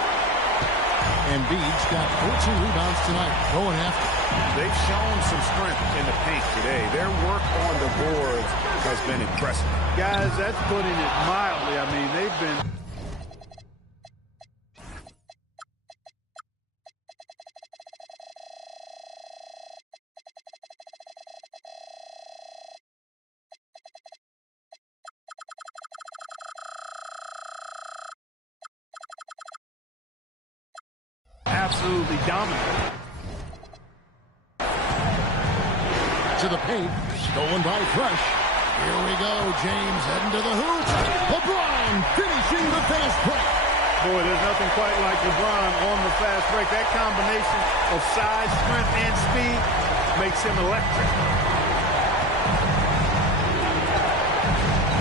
Embiid's got 14 rebounds tonight, going after. They've shown some strength in the paint today. Their work on the boards has been impressive. Guys, that's putting it mildly. I mean, they've been... absolutely dominant. To the paint, stolen by Fresh. Here we go, James heading to the hoop. LeBron finishing the fast break. Boy, there's nothing quite like LeBron on the fast break. That combination of size, strength, and speed makes him electric.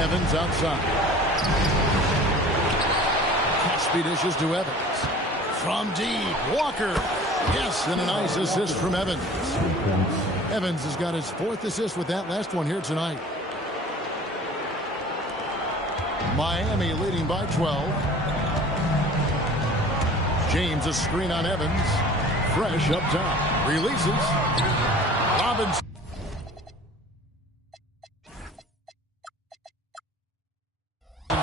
Evans outside. Crosby dishes to Evans. From deep, Walker. Yes, and a nice assist from Evans. Evans has got his 4th assist with that last one here tonight. Miami leading by 12. James a screen on Evans. Fresh up top. Releases. Robinson.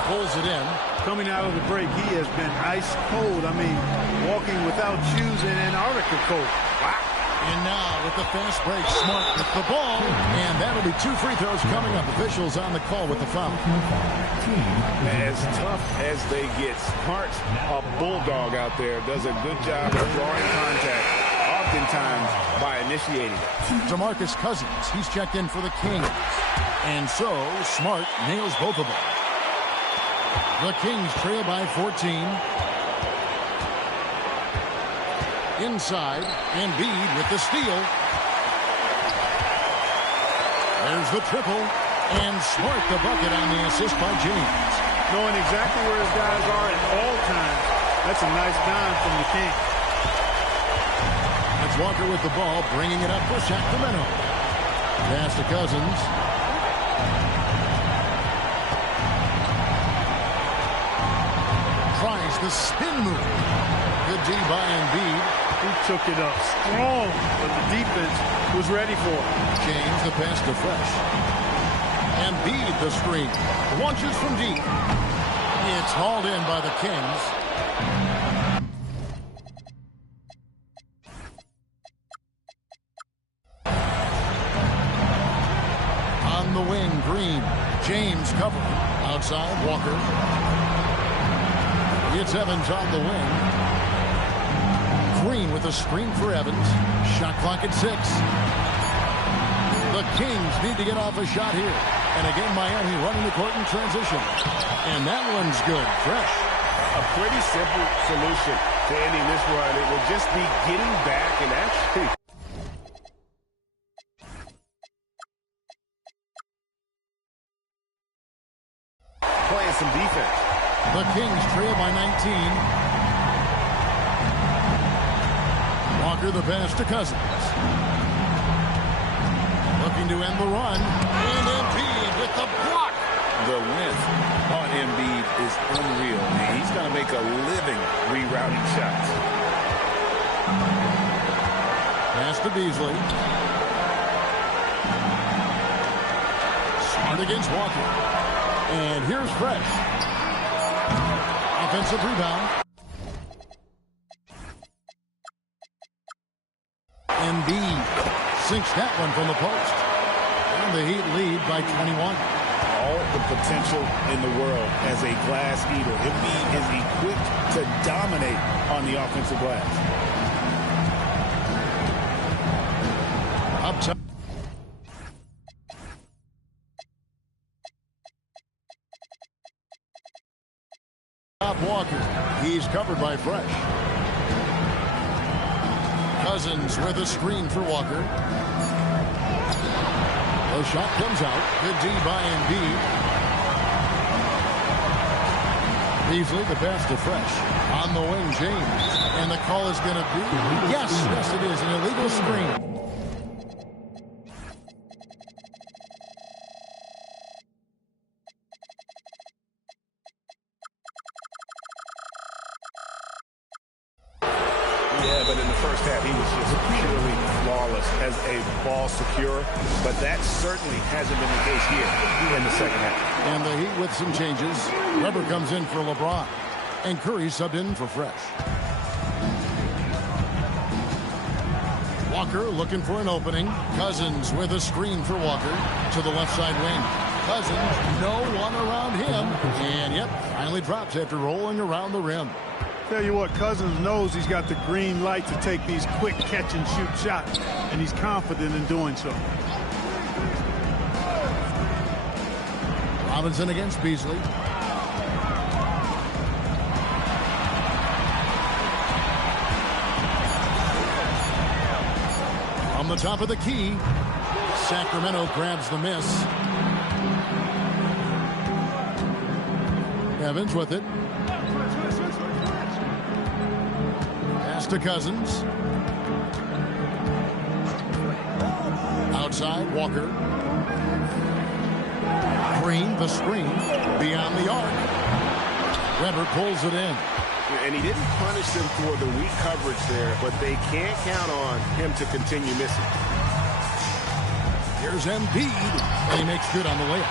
Pulls it in. Coming out of the break, he has been ice cold. I mean, walking without shoes in Antarctica cold. Wow. And now with the fast break, Smart with the ball. And that'll be 2 free throws coming up. Officials on the call with the foul. As tough as they get, Smart, a bulldog out there, does a good job of drawing contact, oftentimes by initiating it. DeMarcus Cousins, he's checked in for the Kings. And so, Smart nails both of them. The Kings trail by 14. Inside, Embiid with the steal. There's the triple. And Smart the bucket on the assist by James. Knowing exactly where his guys are at all times. That's a nice dime from the King. It's Walker with the ball, bringing it up for Sacramento. Pass to Cousins. Tries the spin move. Good D by Embiid. He took it up strong, but the defense was ready for it. James the pass to Fresh. Embiid the screen. Launches from deep. It's hauled in by the Kings. On the wing, Green. James covering. Outside, Walker. It's Evans on the wing. Green with a screen for Evans. Shot clock at 6. The Kings need to get off a shot here. And again, Miami running the court in transition. And that one's good. Fresh. A pretty simple solution to ending this run. It will just be getting back and actually playing some defense. The Kings trail by 19. Walker the pass to Cousins. Looking to end the run. And Embiid with the block. The length on Embiid is unreal. He's going to make a living rerouting shots. Pass to Beasley. Smart against Walker. And here's Fresh. Offensive rebound. Embiid sinks that one from the post. And the Heat lead by 21. All the potential in the world as a glass eater. Embiid is equipped to dominate on the offensive glass. Up top. Walker. He's covered by Fresh. Cousins with a screen for Walker. The shot comes out. Good D by Embiid. Beasley, the pass to Fresh. On the wing, James. And the call is going to be, yes, it is, an illegal screen. Yeah, but in the first half, he was just purely flawless as a ball secure. But that certainly hasn't been the case here in the second half. And the Heat with some changes. Webber comes in for LeBron. And Curry subbed in for Fresh. Walker looking for an opening. Cousins with a screen for Walker to the left side wing. Cousins, no one around him. And, yep, finally drops after rolling around the rim. Tell you what, Cousins knows he's got the green light to take these quick catch-and-shoot shots, and he's confident in doing so. Robinson against Beasley. From the top of the key, Sacramento grabs the miss. Evans with it. Pass to Cousins. Outside, Walker. Green, the screen, beyond the arc. Webber pulls it in. And he didn't punish them for the weak coverage there, but they can't count on him to continue missing. Here's Embiid, and he makes good on the layup.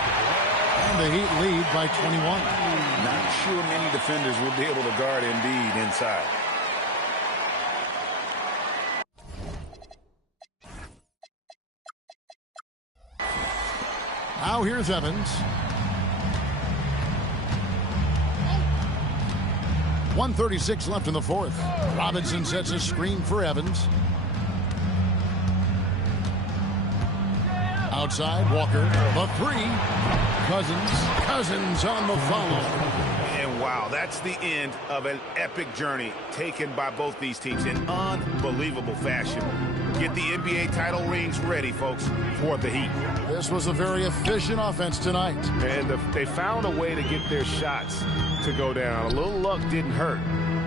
And the Heat lead by 21. Not sure many defenders will be able to guard Embiid inside. Now here's Evans. 1:36 left in the fourth. Robinson sets a screen for Evans. Outside, Walker. The three. Cousins on the follow. And wow, that's the end of an epic journey taken by both these teams in unbelievable fashion. Get the NBA title rings ready, folks, for the Heat. This was a very efficient offense tonight. And they found a way to get their shots to go down. A little luck didn't hurt.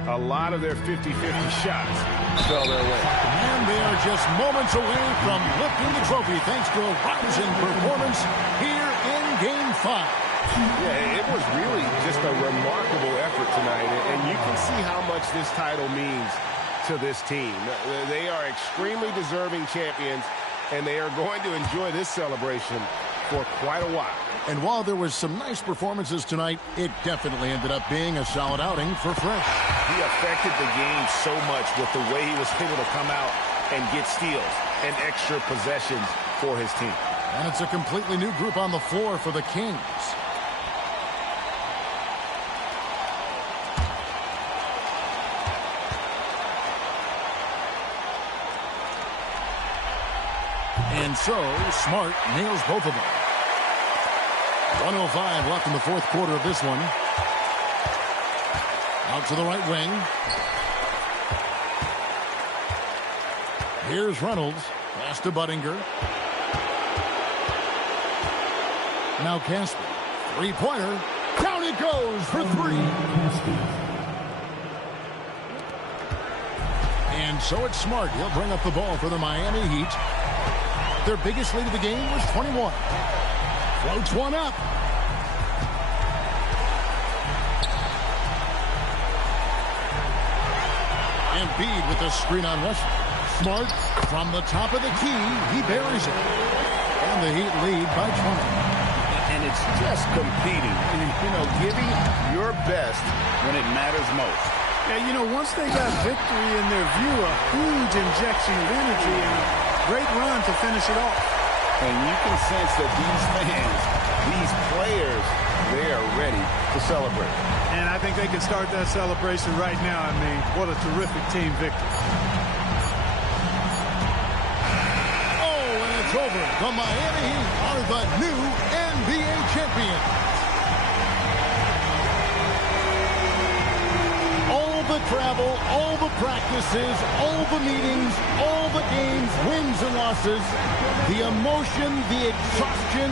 A lot of their 50-50 shots fell their way. And they are just moments away from lifting the trophy thanks to a rousing performance here in Game 5. Yeah, it was really just a remarkable effort tonight. And you can see how much this title means to this team. They are extremely deserving champions, and they are going to enjoy this celebration for quite a while. And while there was some nice performances tonight, it definitely ended up being a solid outing for Fresh. He affected the game so much with the way he was able to come out and get steals and extra possessions for his team. And it's a completely new group on the floor for the Kings. And so, Smart nails both of them. 1:05 left in the fourth quarter of this one. Out to the right wing. Here's Reynolds. Pass to Budinger. Now Casper. Three-pointer. Down it goes for three. And so it's Smart. He'll bring up the ball for the Miami Heat. Their biggest lead of the game was 21. Floats one up. Embiid with the screen on Russell. Smart from the top of the key. He buries it. And the Heat lead by 20. And it's just competing. Giving your best when it matters most. Yeah, once they got victory in their view, a huge injection of energy and a great run to finish it off. And you can sense that these fans, these players, they are ready to celebrate. And I think they can start that celebration right now. I mean, what a terrific team victory. Oh, and it's over. The Miami Heat are the new NBA champions. All the travel, all the practices, all the meetings, all the games, wins and losses, the emotion, the exhaustion,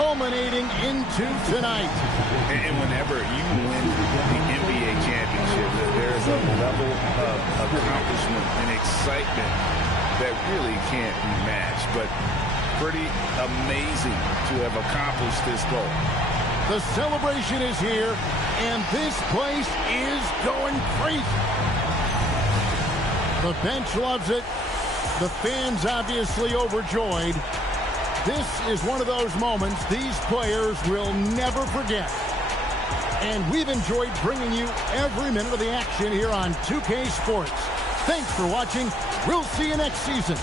culminating into tonight. And whenever you win the NBA championship, there's a level of accomplishment and excitement that really can't be matched. But pretty amazing to have accomplished this goal. The celebration is here, and this place is going crazy. The bench loves it. The fans obviously overjoyed. This is one of those moments these players will never forget. And we've enjoyed bringing you every minute of the action here on 2K Sports. Thanks for watching. We'll see you next season.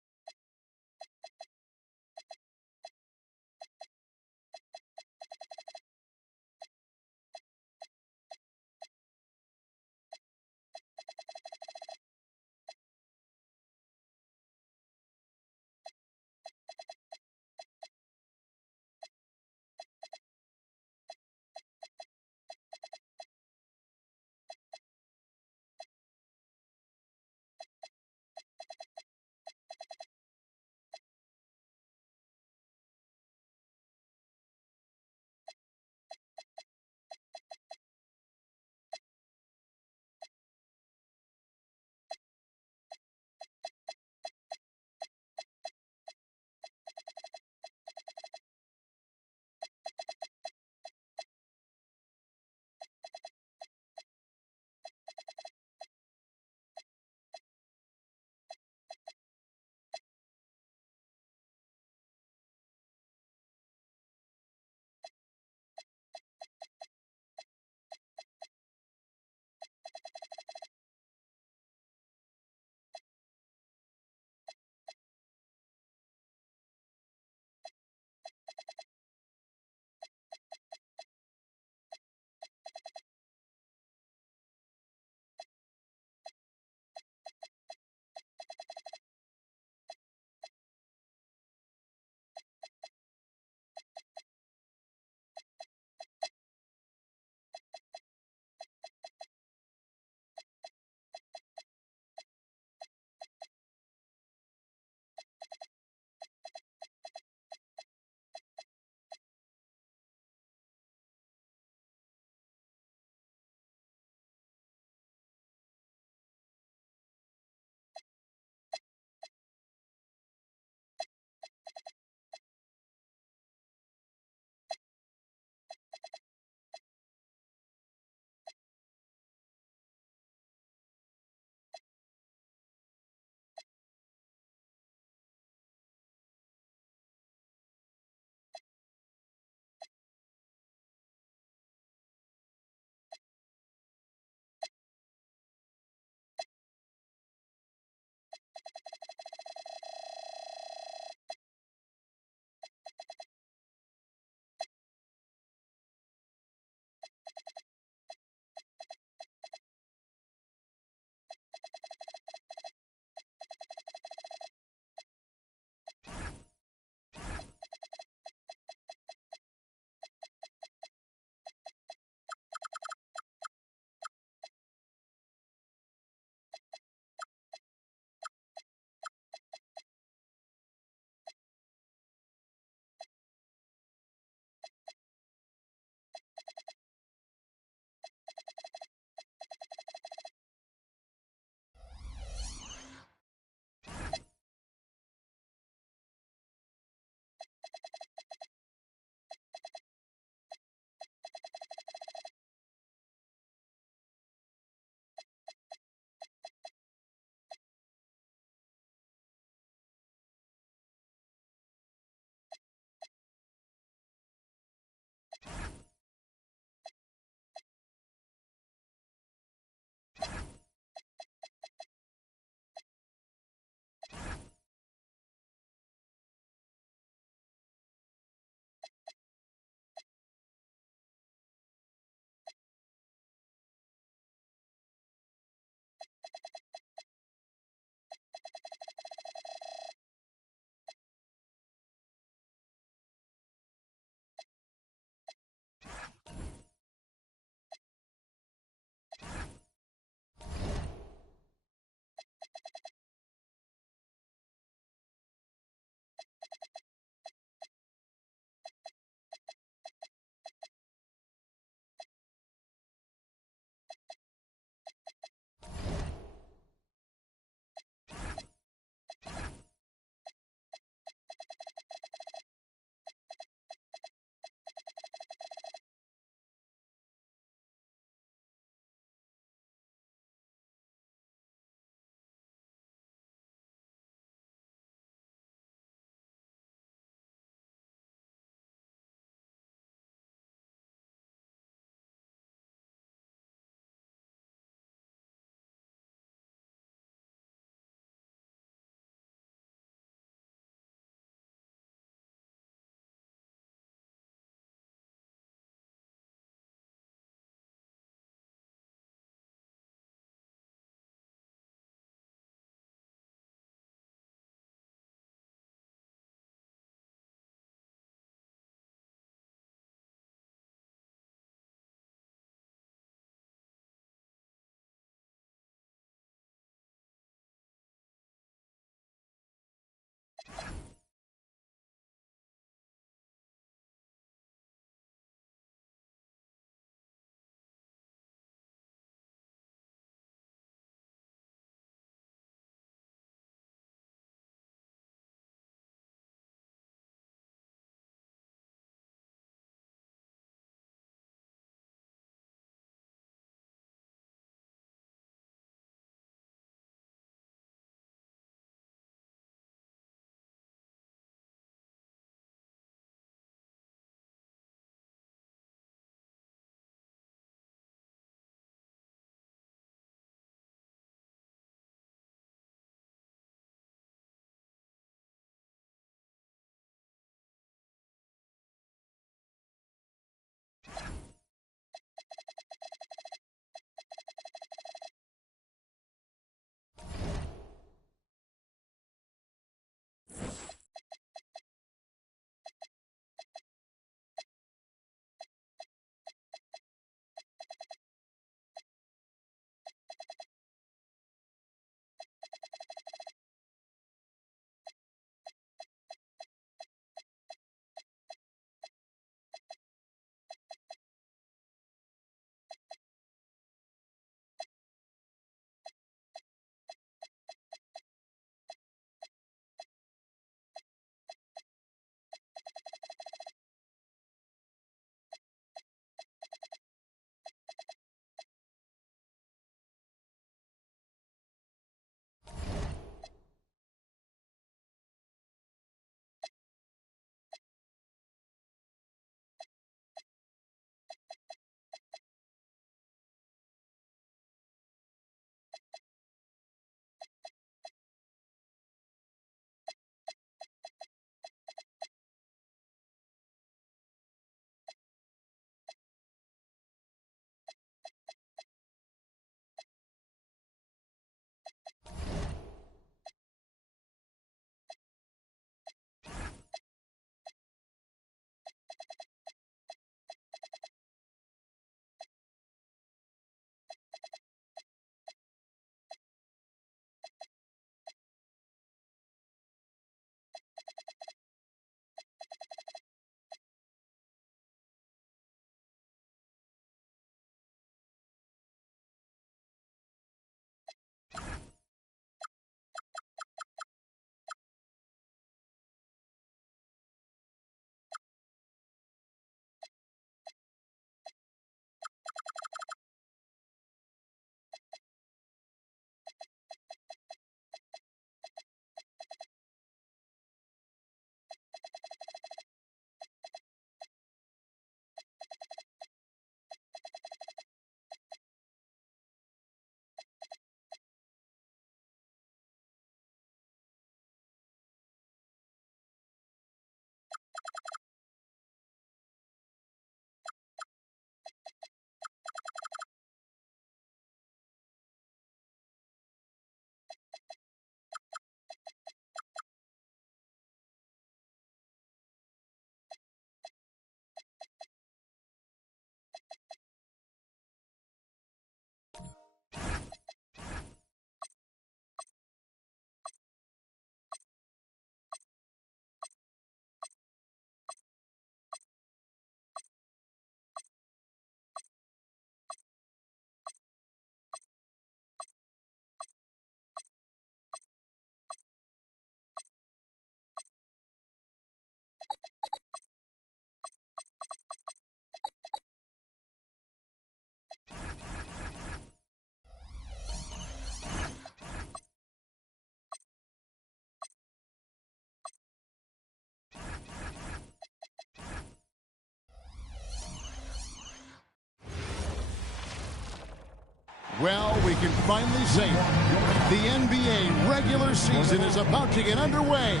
Well, we can finally say it. The NBA regular season is about to get underway.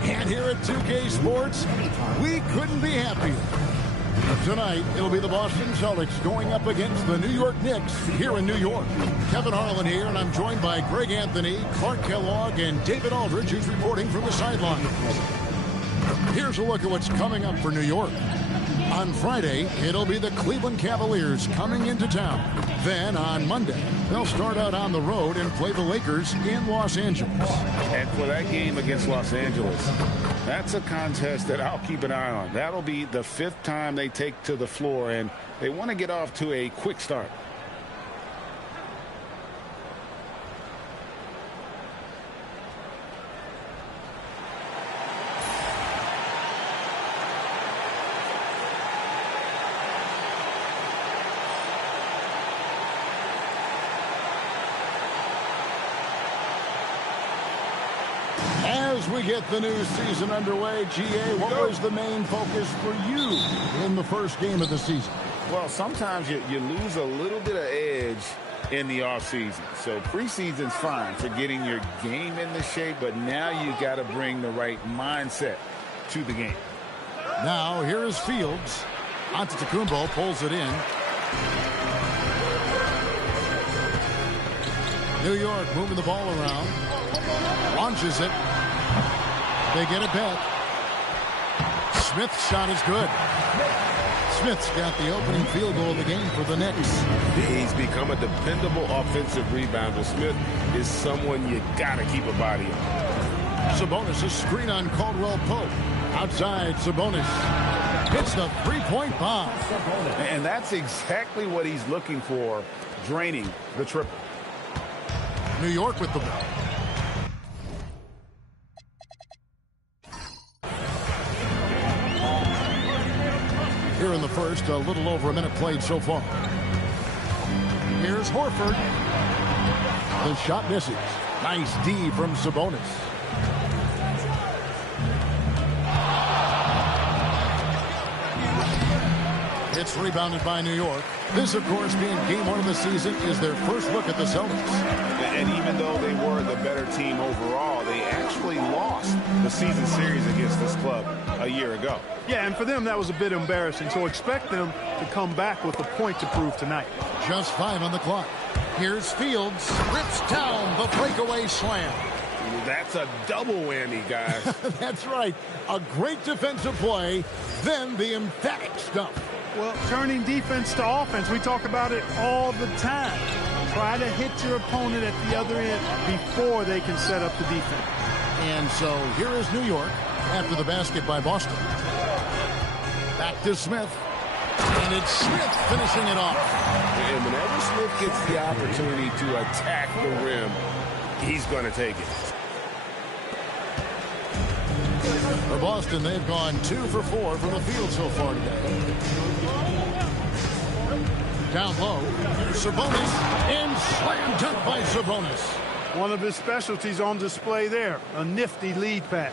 And here at 2K Sports, we couldn't be happier. Tonight, it'll be the Boston Celtics going up against the New York Knicks here in New York. Kevin Harlan here, and I'm joined by Greg Anthony, Clark Kellogg, and David Aldridge, who's reporting from the sideline. Here's a look at what's coming up for New York. On Friday, it'll be the Cleveland Cavaliers coming into town. Then on Monday, they'll start out on the road and play the Lakers in Los Angeles. And for that game against Los Angeles, that's a contest that I'll keep an eye on. That'll be the 5th time they take to the floor, and they want to get off to a quick start. As we get the new season underway, GA, what was the main focus for you in the first game of the season? Well, sometimes you lose a little bit of edge in the offseason. So preseason's fine for getting your game into shape, but now you got to bring the right mindset to the game. Now, here is Fields. Antetokounmpo pulls it in. New York moving the ball around. Launches it. They get it back. Smith's shot is good. Smith's got the opening field goal of the game for the Knicks. He's become a dependable offensive rebounder. Smith is someone you got to keep a body on. Sabonis, a screen on Caldwell Pope. Outside, Sabonis hits the three-point bomb. And that's exactly what he's looking for, draining the triple. New York with the ball. Here in the first, a little over a minute played so far. Here's Horford. The shot misses. Nice D from Sabonis. It's rebounded by New York. This, of course, being game 1 of the season, is their first look at the Celtics. And even though they were the better team overall, they actually lost the season series against this club a year ago. Yeah, and for them, that was a bit embarrassing. So expect them to come back with a point to prove tonight. Just 5 on the clock. Here's Fields. Rips down the breakaway slam. That's a double whammy, guys. That's right. A great defensive play, then the emphatic stuff. Well, turning defense to offense, we talk about it all the time. Try to hit your opponent at the other end before they can set up the defense. And so here is New York after the basket by Boston. Back to Smith. And it's Smith finishing it off. And whenever Smith gets the opportunity to attack the rim, he's going to take it. For Boston, they've gone 2 for 4 from the field so far today. Down low, Sabonis, and slam dunk by Sabonis. One of his specialties on display there, a nifty lead pass.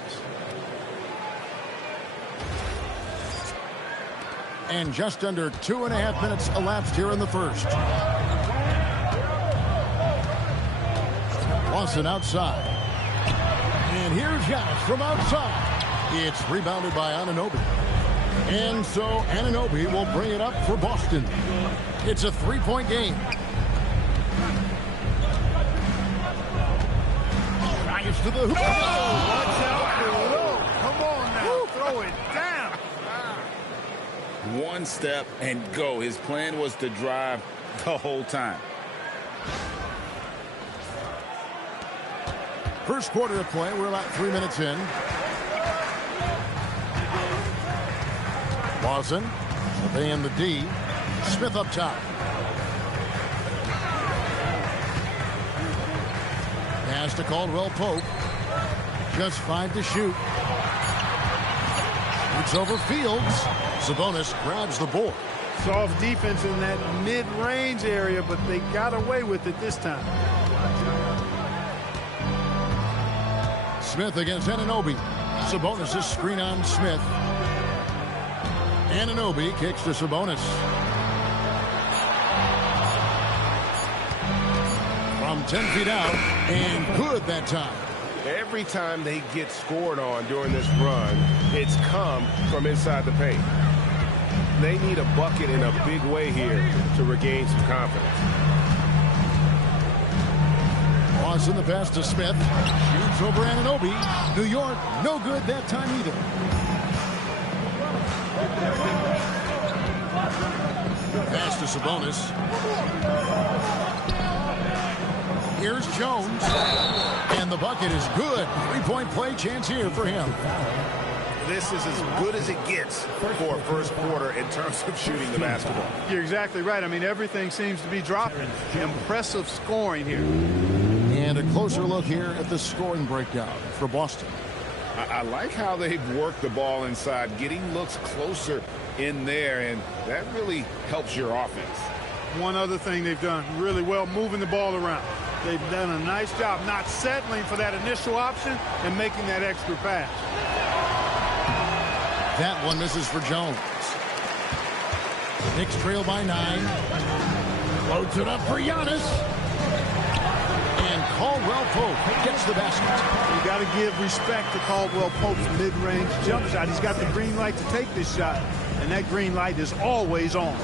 And just under 2.5 minutes elapsed here in the first. Lawson outside. And here's Giannis from outside. It's rebounded by Anunoby. And so Anunoby will bring it up for Boston. It's a 3-point game. Drives to the hoop. Oh, watch out below. Come on now, throw it down. One step and go. His plan was to drive the whole time. First quarter of play. We're about 3 minutes in. Lawson surveying the D. Smith up top. Pass to Caldwell Pope. Just 5 to shoot. It's over Fields. Sabonis grabs the board. Soft defense in that mid-range area, but they got away with it this time. Smith against Anunoby. Sabonis' screen on Smith. Anunoby kicks to Sabonis. from 10 feet out, and good that time. Every time they get scored on during this run, it's come from inside the paint. They need a bucket in a big way here to regain some confidence. Lawson the pass to Smith. Shoots over Anunoby. New York, no good that time either. Pass to Sabonis. Here's Jones. And the bucket is good. Three-point play chance here for him. This is as good as it gets for a first quarter in terms of shooting the basketball. You're exactly right. I mean, everything seems to be dropping. Impressive scoring here. And a closer look here at the scoring breakdown for Boston. I like how they've worked the ball inside, getting looks closer in there, and that really helps your offense. One other thing they've done really well, moving the ball around. They've done a nice job not settling for that initial option and making that extra pass. That one misses for Jones. Knicks trail by 9. Loads it up for Giannis. And Caldwell Pope gets the basket. You got to give respect to Caldwell Pope's mid-range jump shot. He's got the green light to take this shot, and that green light is always on.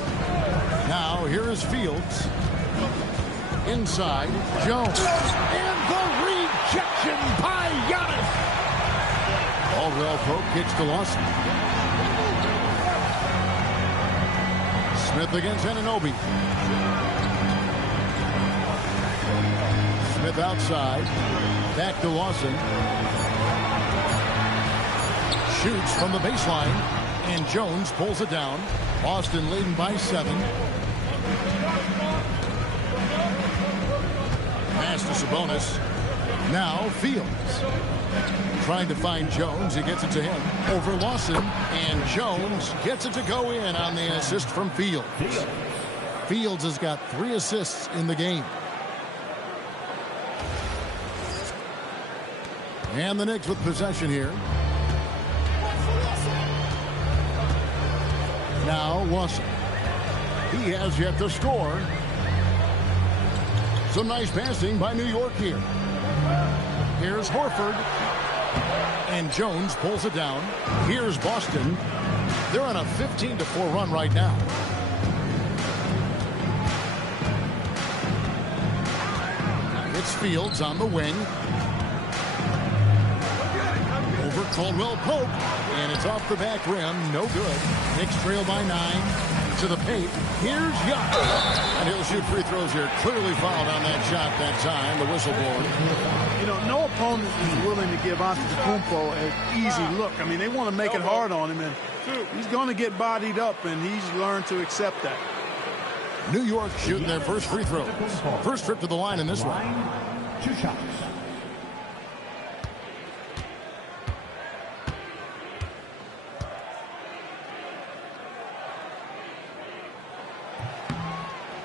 Now here is Fields. Inside, Jones. And the rejection by Giannis. Caldwell Pope kicks to Lawson. Smith against Anunoby. Smith outside. Back to Lawson. Shoots from the baseline. And Jones pulls it down. Boston leading by 7. Pass to Sabonis. Now Fields. Trying to find Jones. He gets it to him. Over Lawson. And Jones gets it to go in on the assist from Fields. Fields has got 3 assists in the game. And the Knicks with possession here. Now Lawson. He has yet to score. Some nice passing by New York here. Here's Horford. And Jones pulls it down. Here's Boston. They're on a 15-4 run right now. It's Fields on the wing. Over Caldwell Pope. And it's off the back rim. No good. Knicks trail by 9. To the paint. Here's Giannis. And he'll shoot free throws here. Clearly fouled on that shot that time. The whistle blown. You know, no opponent is willing to give Antetokounmpo an easy look. I mean, they want to make it hard on him, and he's going to get bodied up, and he's learned to accept that. New York shooting their first free throws. First trip to the line in this one. 2 shots.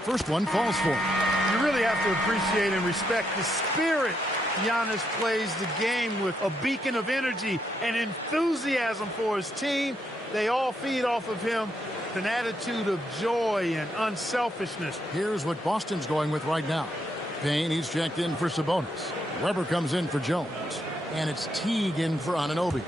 First one falls for him. You really have to appreciate and respect the spirit Giannis plays the game with. A beacon of energy and enthusiasm for his team. They all feed off of him. An attitude of joy and unselfishness. Here's what Boston's going with right now. Payne, he's checked in for Sabonis. Weber comes in for Jones. And it's Teague in for Anunoby.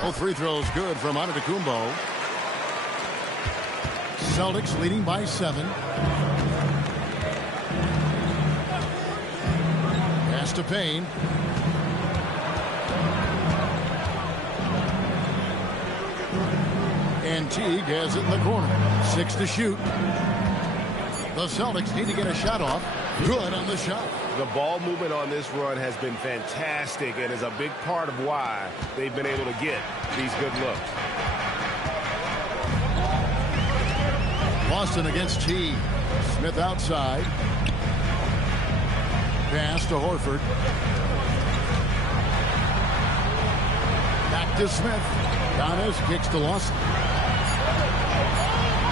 Both free throws good from Antetokounmpo. Celtics leading by 7. Pass to Payne. And Teague has it in the corner. 6 to shoot. The Celtics need to get a shot off. Good on the shot. The ball movement on this run has been fantastic and is a big part of why they've been able to get these good looks. Boston against Teague. Smith outside. Pass to Horford. Back to Smith. Giannis kicks to Lawson.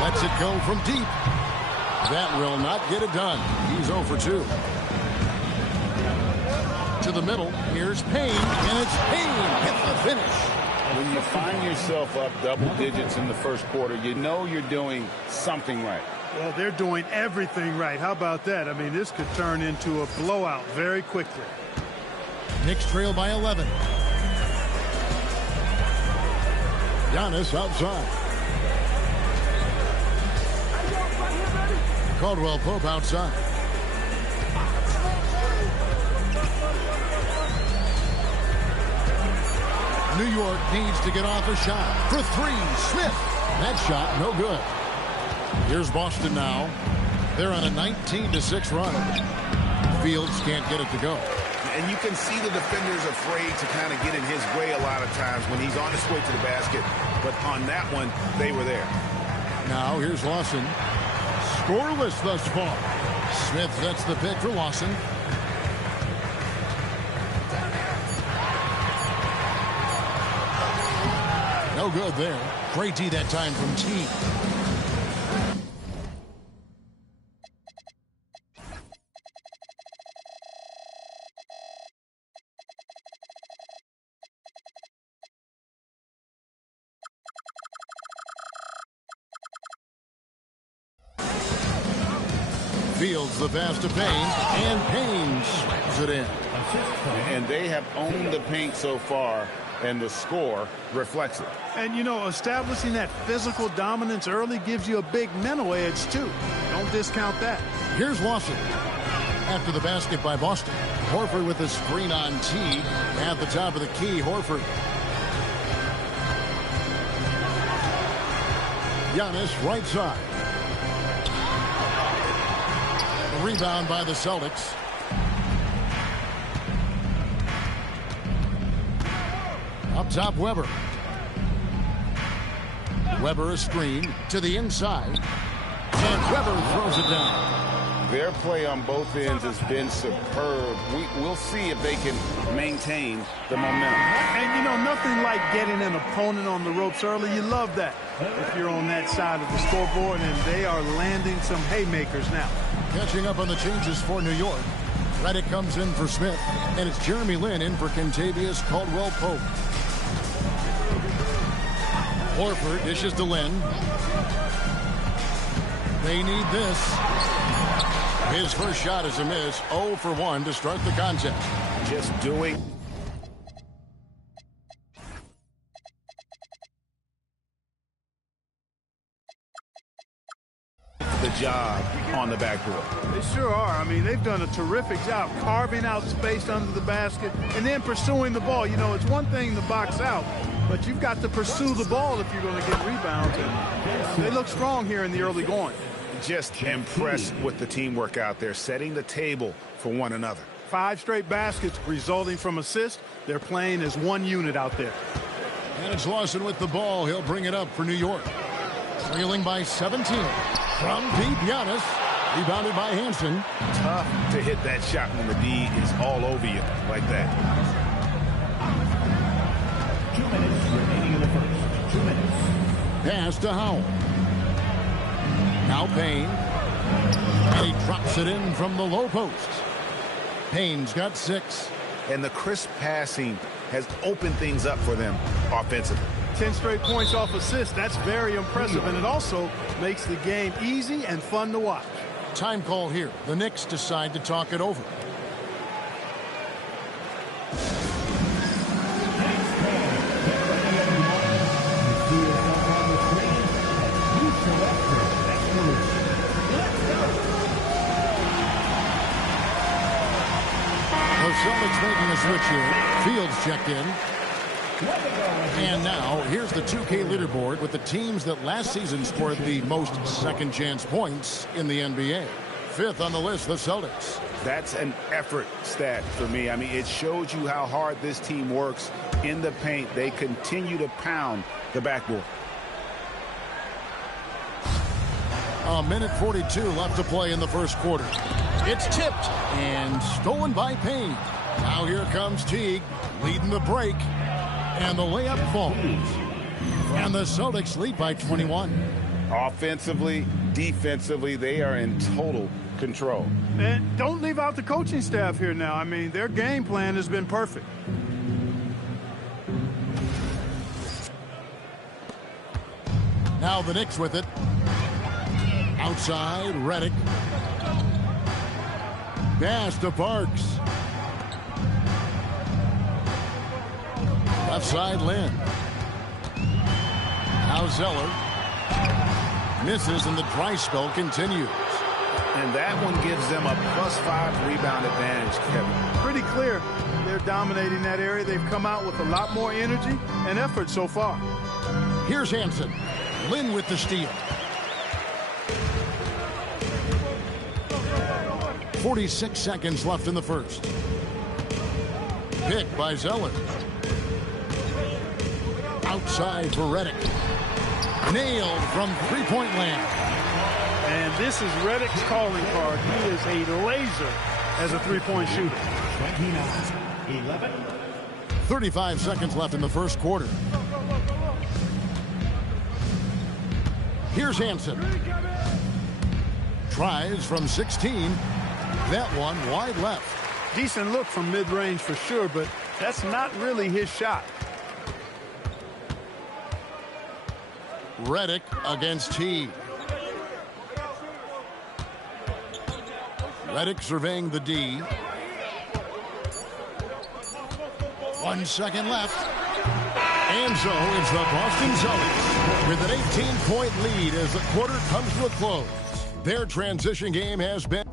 Lets it go from deep. That will not get it done. He's 0 for 2. to the middle. Here's Payne, and it's Payne gets the finish. When you find yourself up double digits in the first quarter, you know you're doing something right. Well, they're doing everything right. How about that? I mean, this could turn into a blowout very quickly. Knicks trail by 11. Giannis outside. Caldwell Pope outside. New York needs to get off a shot. For three, Smith. That shot, no good. Here's Boston now. They're on a 19-6 run. Fields can't get it to go. And you can see the defenders afraid to kind of get in his way a lot of times when he's on his way to the basket. But on that one, they were there. Now here's Lawson. Scoreless thus far. Smith sets the pick for Lawson. No good there. Great D that time from T. Fields the pass to Payne, and Payne swings it in. And they have owned the paint so far, and the score reflects it. And, you know, establishing that physical dominance early gives you a big mental edge, too. Don't discount that. Here's Lawson. After the basket by Boston. Horford with a screen on T. At the top of the key, Horford. Giannis right side. Rebound by the Celtics. Up top, Weber. Weber a screen to the inside. And Weber throws it down. Their play on both ends has been superb. We'll see if they can maintain the momentum. And, you know, nothing like getting an opponent on the ropes early. You love that if you're on that side of the scoreboard, and they are landing some haymakers now. Catching up on the changes for New York. Redick comes in for Smith, and it's Jeremy Lin in for Kentavious Caldwell-Pope. Horford dishes to Lin. They need this. His first shot is a miss. 0 for 1 to start the contest. Just doing the job on the backboard. They sure are. I mean, they've done a terrific job carving out space under the basket and then pursuing the ball. You know, it's one thing to box out, but you've got to pursue the ball if you're going to get rebounds. And they look strong here in the early going. Just impressed with the teamwork out there, setting the table for one another. 5 straight baskets resulting from assists. They're playing as one unit out there. And it's Lawson with the ball. He'll bring it up for New York. Trailing by 17. From deep, Giannis. Rebounded by Hansen. Tough to hit that shot when the D is all over you like that. 2 minutes remaining in the first. 2 minutes. Pass to Howell. Now Payne. And he drops it in from the low post. Payne's got 6. And the crisp passing has opened things up for them offensively. 10 straight points off assists. That's very impressive, and it also makes the game easy and fun to watch. Time call here. The Knicks decide to talk it over. The Celtics making a switch here. Fields checked in. And now, here's the 2K leaderboard with the teams that last season scored the most second-chance points in the NBA. 5th on the list, the Celtics. That's an effort stat for me. I mean, it shows you how hard this team works in the paint. They continue to pound the backboard. A minute 42 left to play in the first quarter. It's tipped and stolen by Payne. Now here comes Teague leading the break. And the layup falls. And the Celtics lead by 21. Offensively, defensively, they are in total control. And don't leave out the coaching staff here now. I mean, their game plan has been perfect. Now the Knicks with it. Outside, Redick. Pass to Parks. Left side, Lynn. Now Zeller. Misses, and the dry spell continues. And that one gives them a +5 rebound advantage, Kevin. Pretty clear. They're dominating that area. They've come out with a lot more energy and effort so far. Here's Hansen. Lynn with the steal. 46 seconds left in the first. Pick by Zeller. Outside for Redick. Nailed from three-point land. And this is Redick's calling card. He is a laser as a three-point shooter. 29-11. 35 seconds left in the first quarter. Here's Hansen. Tries from 16. That one wide left. Decent look from mid-range for sure, but that's not really his shot. Redick against Teague. Redick surveying the D. 1 second left. And so it's the Boston Celtics with an 18-point lead as the quarter comes to a close. Their transition game has been...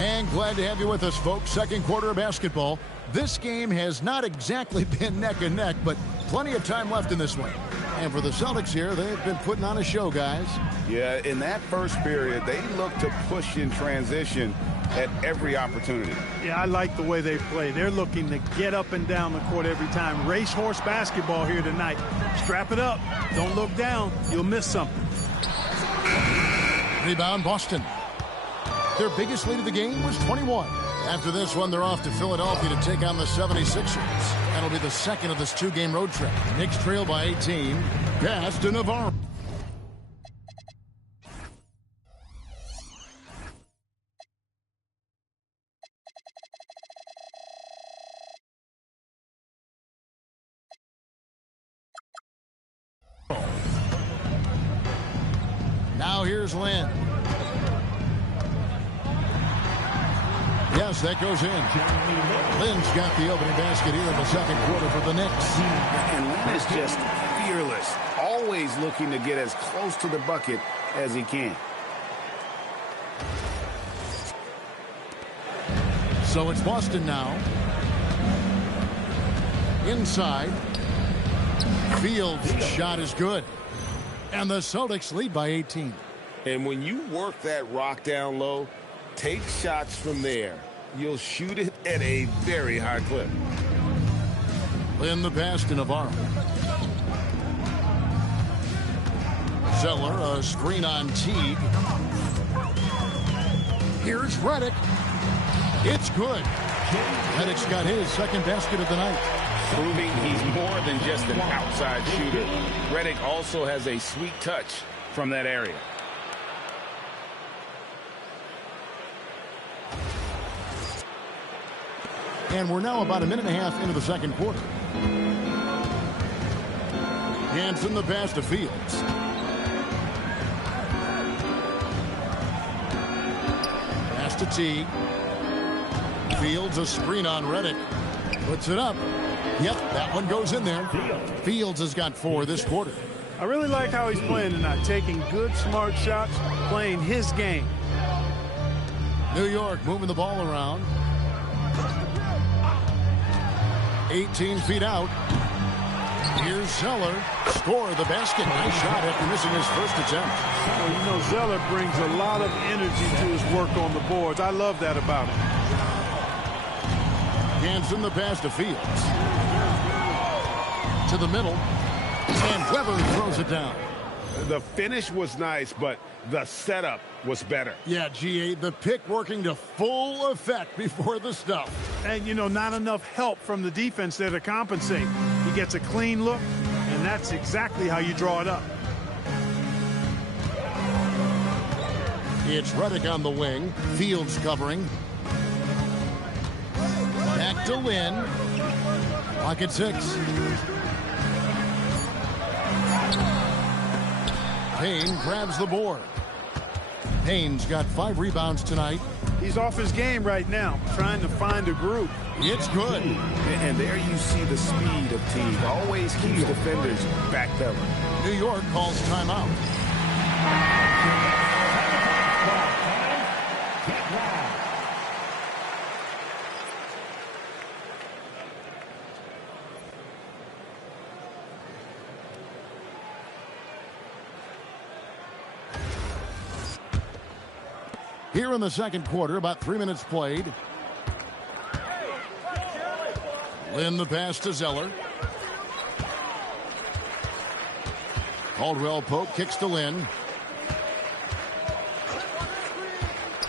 And glad to have you with us, folks. Second quarter of basketball. This game has not exactly been neck and neck, but plenty of time left in this one. And for the Celtics here, they've been putting on a show, guys. Yeah, in that first period, they looked to push in transition at every opportunity. Yeah, I like the way they play. They're looking to get up and down the court every time. Racehorse basketball here tonight. Strap it up. Don't look down. You'll miss something. Rebound, Boston. Their biggest lead of the game was 21. After this one, they're off to Philadelphia to take on the 76ers. That'll be the second of this two-game road trip. Knicks trail by 18. Pass to Navarro. Now here's Lynn. Yes, that goes in. Lynn's got the opening basket here in the second quarter for the Knicks. And Lynn is just fearless, always looking to get as close to the bucket as he can. So it's Boston now. Inside. Fields' shot is good. And the Celtics lead by 18. And when you work that rock down low, take shots from there. You'll shoot it at a very high clip. Lynn the pass to Navarro. Zeller, a screen on Teague. Here's Redick. It's good. Redick's got his second basket of the night. Proving he's more than just an outside shooter. Redick also has a sweet touch from that area. And we're now about a minute and a half into the second quarter. Hansen the pass to Fields. Pass to Teague. Fields a screen on Redick. Puts it up. Yep, that one goes in there. Fields has got 4 this quarter. I really like how he's playing tonight. Taking good, smart shots, playing his game. New York moving the ball around. 18 feet out. Here's Zeller. Score the basket. Nice shot after missing his first attempt. Well, you know, Zeller brings a lot of energy to his work on the boards. I love that about him. Hansen the pass to Fields. To the middle. And Weber throws it down. The finish was nice, but the setup was better. Yeah, GA, the pick working to full effect before the stuff. And, you know, not enough help from the defense there to compensate. He gets a clean look, and that's exactly how you draw it up. It's Reddick on the wing. Fields covering. Back to Lynn. Clock at 6. Payne grabs the board. Payne's got 5 rebounds tonight. He's off his game right now, trying to find a groove. It's good. And there you see the speed of Teague. Always keeps defenders backpedaling. New York calls timeout. Here in the second quarter, about 3 minutes played. Lynn the pass to Zeller. Caldwell Pope kicks to Lynn.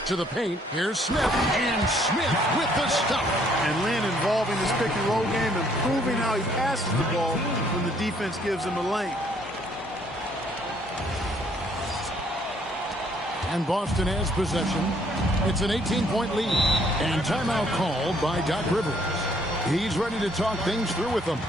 To the paint. Here's Smith. And Smith with the stuff. And Lynn involving this pick and roll game, improving how he passes the ball when the defense gives him a lane. And Boston has possession. It's an 18-point lead. And timeout called by Doc Rivers. He's ready to talk things through with them.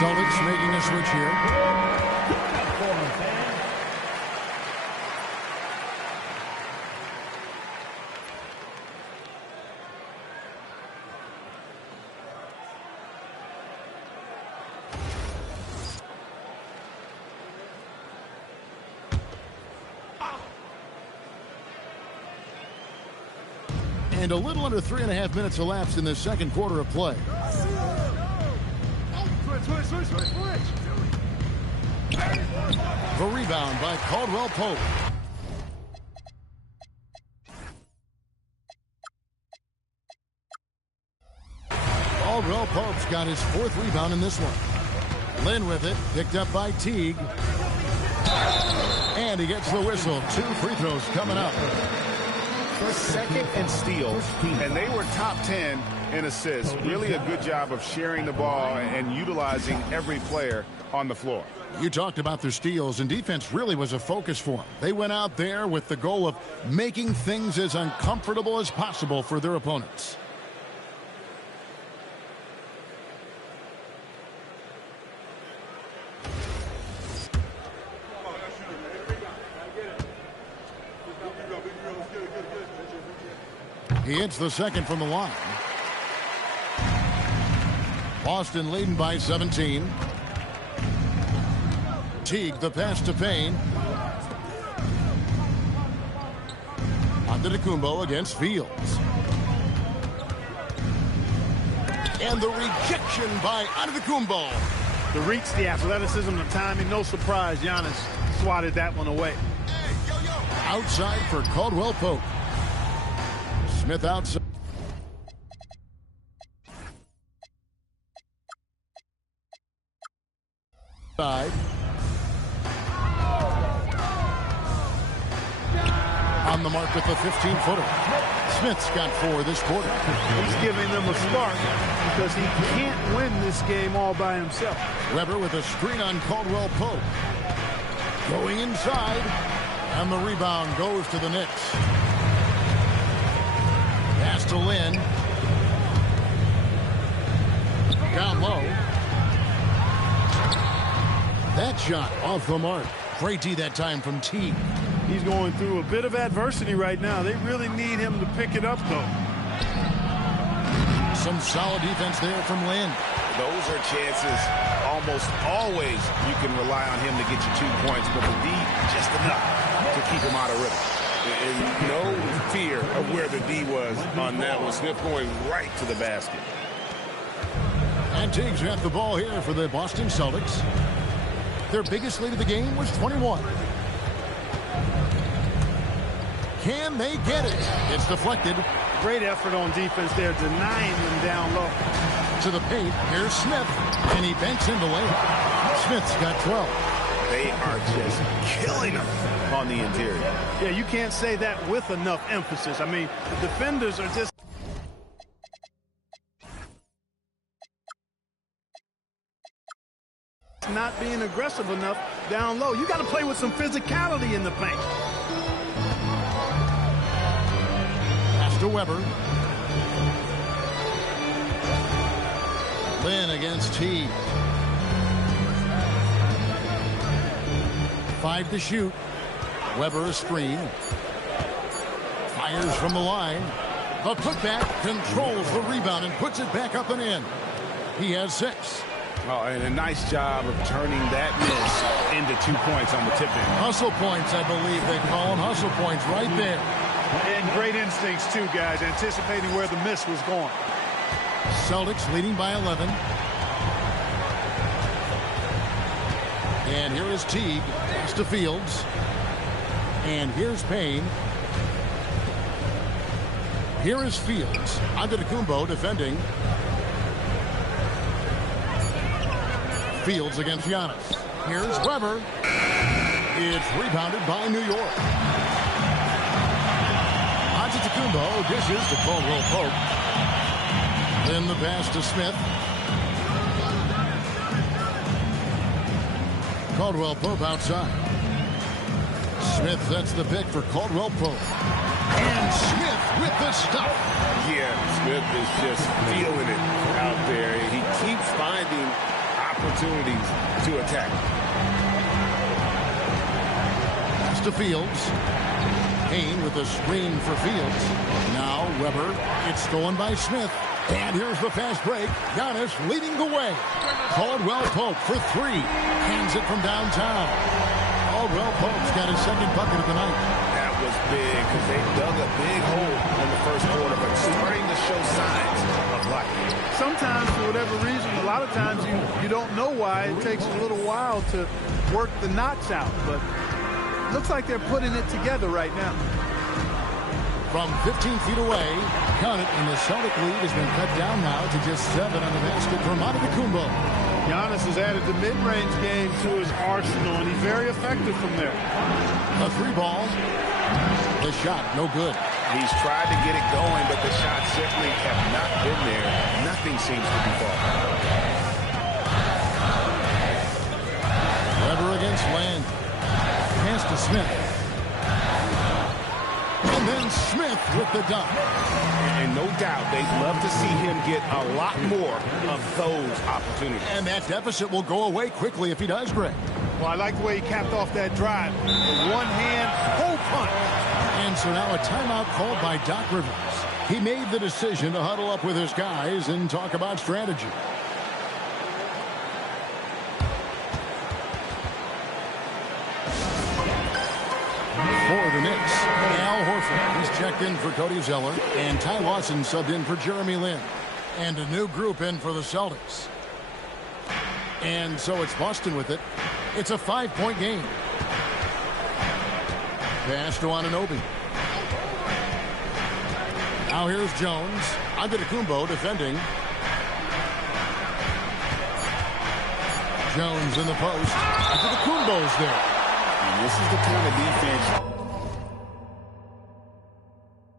Celtics making a switch here. And a little under 3.5 minutes elapsed in the second quarter of play. The rebound by Caldwell Pope. Caldwell Pope's got his 4th rebound in this one. Lynn with it, picked up by Teague. And he gets the whistle. 2 free throws coming up. For second in steals, and they were top 10 in assists. Really a good job of sharing the ball and utilizing every player on the floor. You talked about their steals, and defense really was a focus for them. They went out there with the goal of making things as uncomfortable as possible for their opponents. He hits the second from the line. Boston leading by 17. Teague the pass to Payne. Antetokounmpo against Fields. And the rejection by Antetokounmpo. The reach, the athleticism, the timing, no surprise. Giannis swatted that one away. Outside for Caldwell Pope. Smith outside. On the mark with the 15-footer. Smith's got 4 this quarter. He's giving them a spark because he can't win this game all by himself. Weber with a screen on Caldwell Pope. Going inside. And the rebound goes to the Knicks. Pass to Lynn. Down low. That shot off the mark. Great D that time from Teague. He's going through a bit of adversity right now. They really need him to pick it up, though. Some solid defense there from Lynn. Those are chances almost always you can rely on him to get you 2 points, but the D just enough to keep him out of rhythm. And no fear of where the D was on that one. Smith going right to the basket. And Teague's got the ball here for the Boston Celtics. Their biggest lead of the game was 21. Can they get it? It's deflected. Great effort on defense there, denying them down low. To the paint, here's Smith, and he banks in the layup. Smith's got 12. They are just killing them on the interior. Yeah, you can't say that with enough emphasis. I mean, the defenders are just not being aggressive enough down low. You got to play with some physicality in the paint. Pass to Weber. Lynn against Teague. 5 to shoot. Weber a screen. Fires from the line. The putback controls the rebound and puts it back up and in. He has 6. Oh, and a nice job of turning that miss into 2 points on the tip-in. Hustle points, I believe they call them. Hustle points right there. And great instincts, too, guys, anticipating where the miss was going. Celtics leading by 11. And here is Teague. Pass to Fields. And here's Payne. Here is Fields. Antetokounmpo defending. Fields against Giannis. Here's Weber. It's rebounded by New York. Antetokounmpo dishes to Caldwell Pope. Then the pass to Smith. Caldwell Pope outside. Smith sets the pick for Caldwell Pope. And Smith with the stuff. Yeah, Smith is just feeling it out there. He keeps finding opportunities to attack. Pass to Fields. Payne with a screen for Fields. Now Weber. It's stolen by Smith. And here's the fast break. Giannis leading the way. Caldwell Pope for 3. Hands it from downtown. Caldwell Pope's got his second bucket of the night. That was big because they dug a big hole in the first quarter, but starting to show signs of life. Sometimes, for whatever reason, a lot of times you don't know why. It takes a little while to work the knots out, but looks like they're putting it together right now. From 15 feet away, count it, and the Celtic lead has been cut down now to just 7 on the basket from Antetokounmpo. Giannis has added the mid-range game to his arsenal, and he's very effective from there. A 3-ball. The shot, no good. He's tried to get it going, but the shots simply have not been there. Nothing seems to be falling. Weber against Land. Pass to Smith. And then Smith with the dunk. And no doubt they'd love to see him get a lot more of those opportunities. And that deficit will go away quickly if he does, Greg. Well, I like the way he capped off that drive. One-hand hole punch. And so now a timeout called by Doc Rivers. He made the decision to huddle up with his guys and talk about strategy. For the Knicks, Al Horford. He's checked in for Cody Zeller. And Ty Lawson subbed in for Jeremy Lin. And a new group in for the Celtics. And so it's Boston with it. It's a 5-point game. Pass to Anunoby. Now here's Jones. Antetokounmpo defending. Jones in the post. Antetokounmpo's there. And this is the kind of defense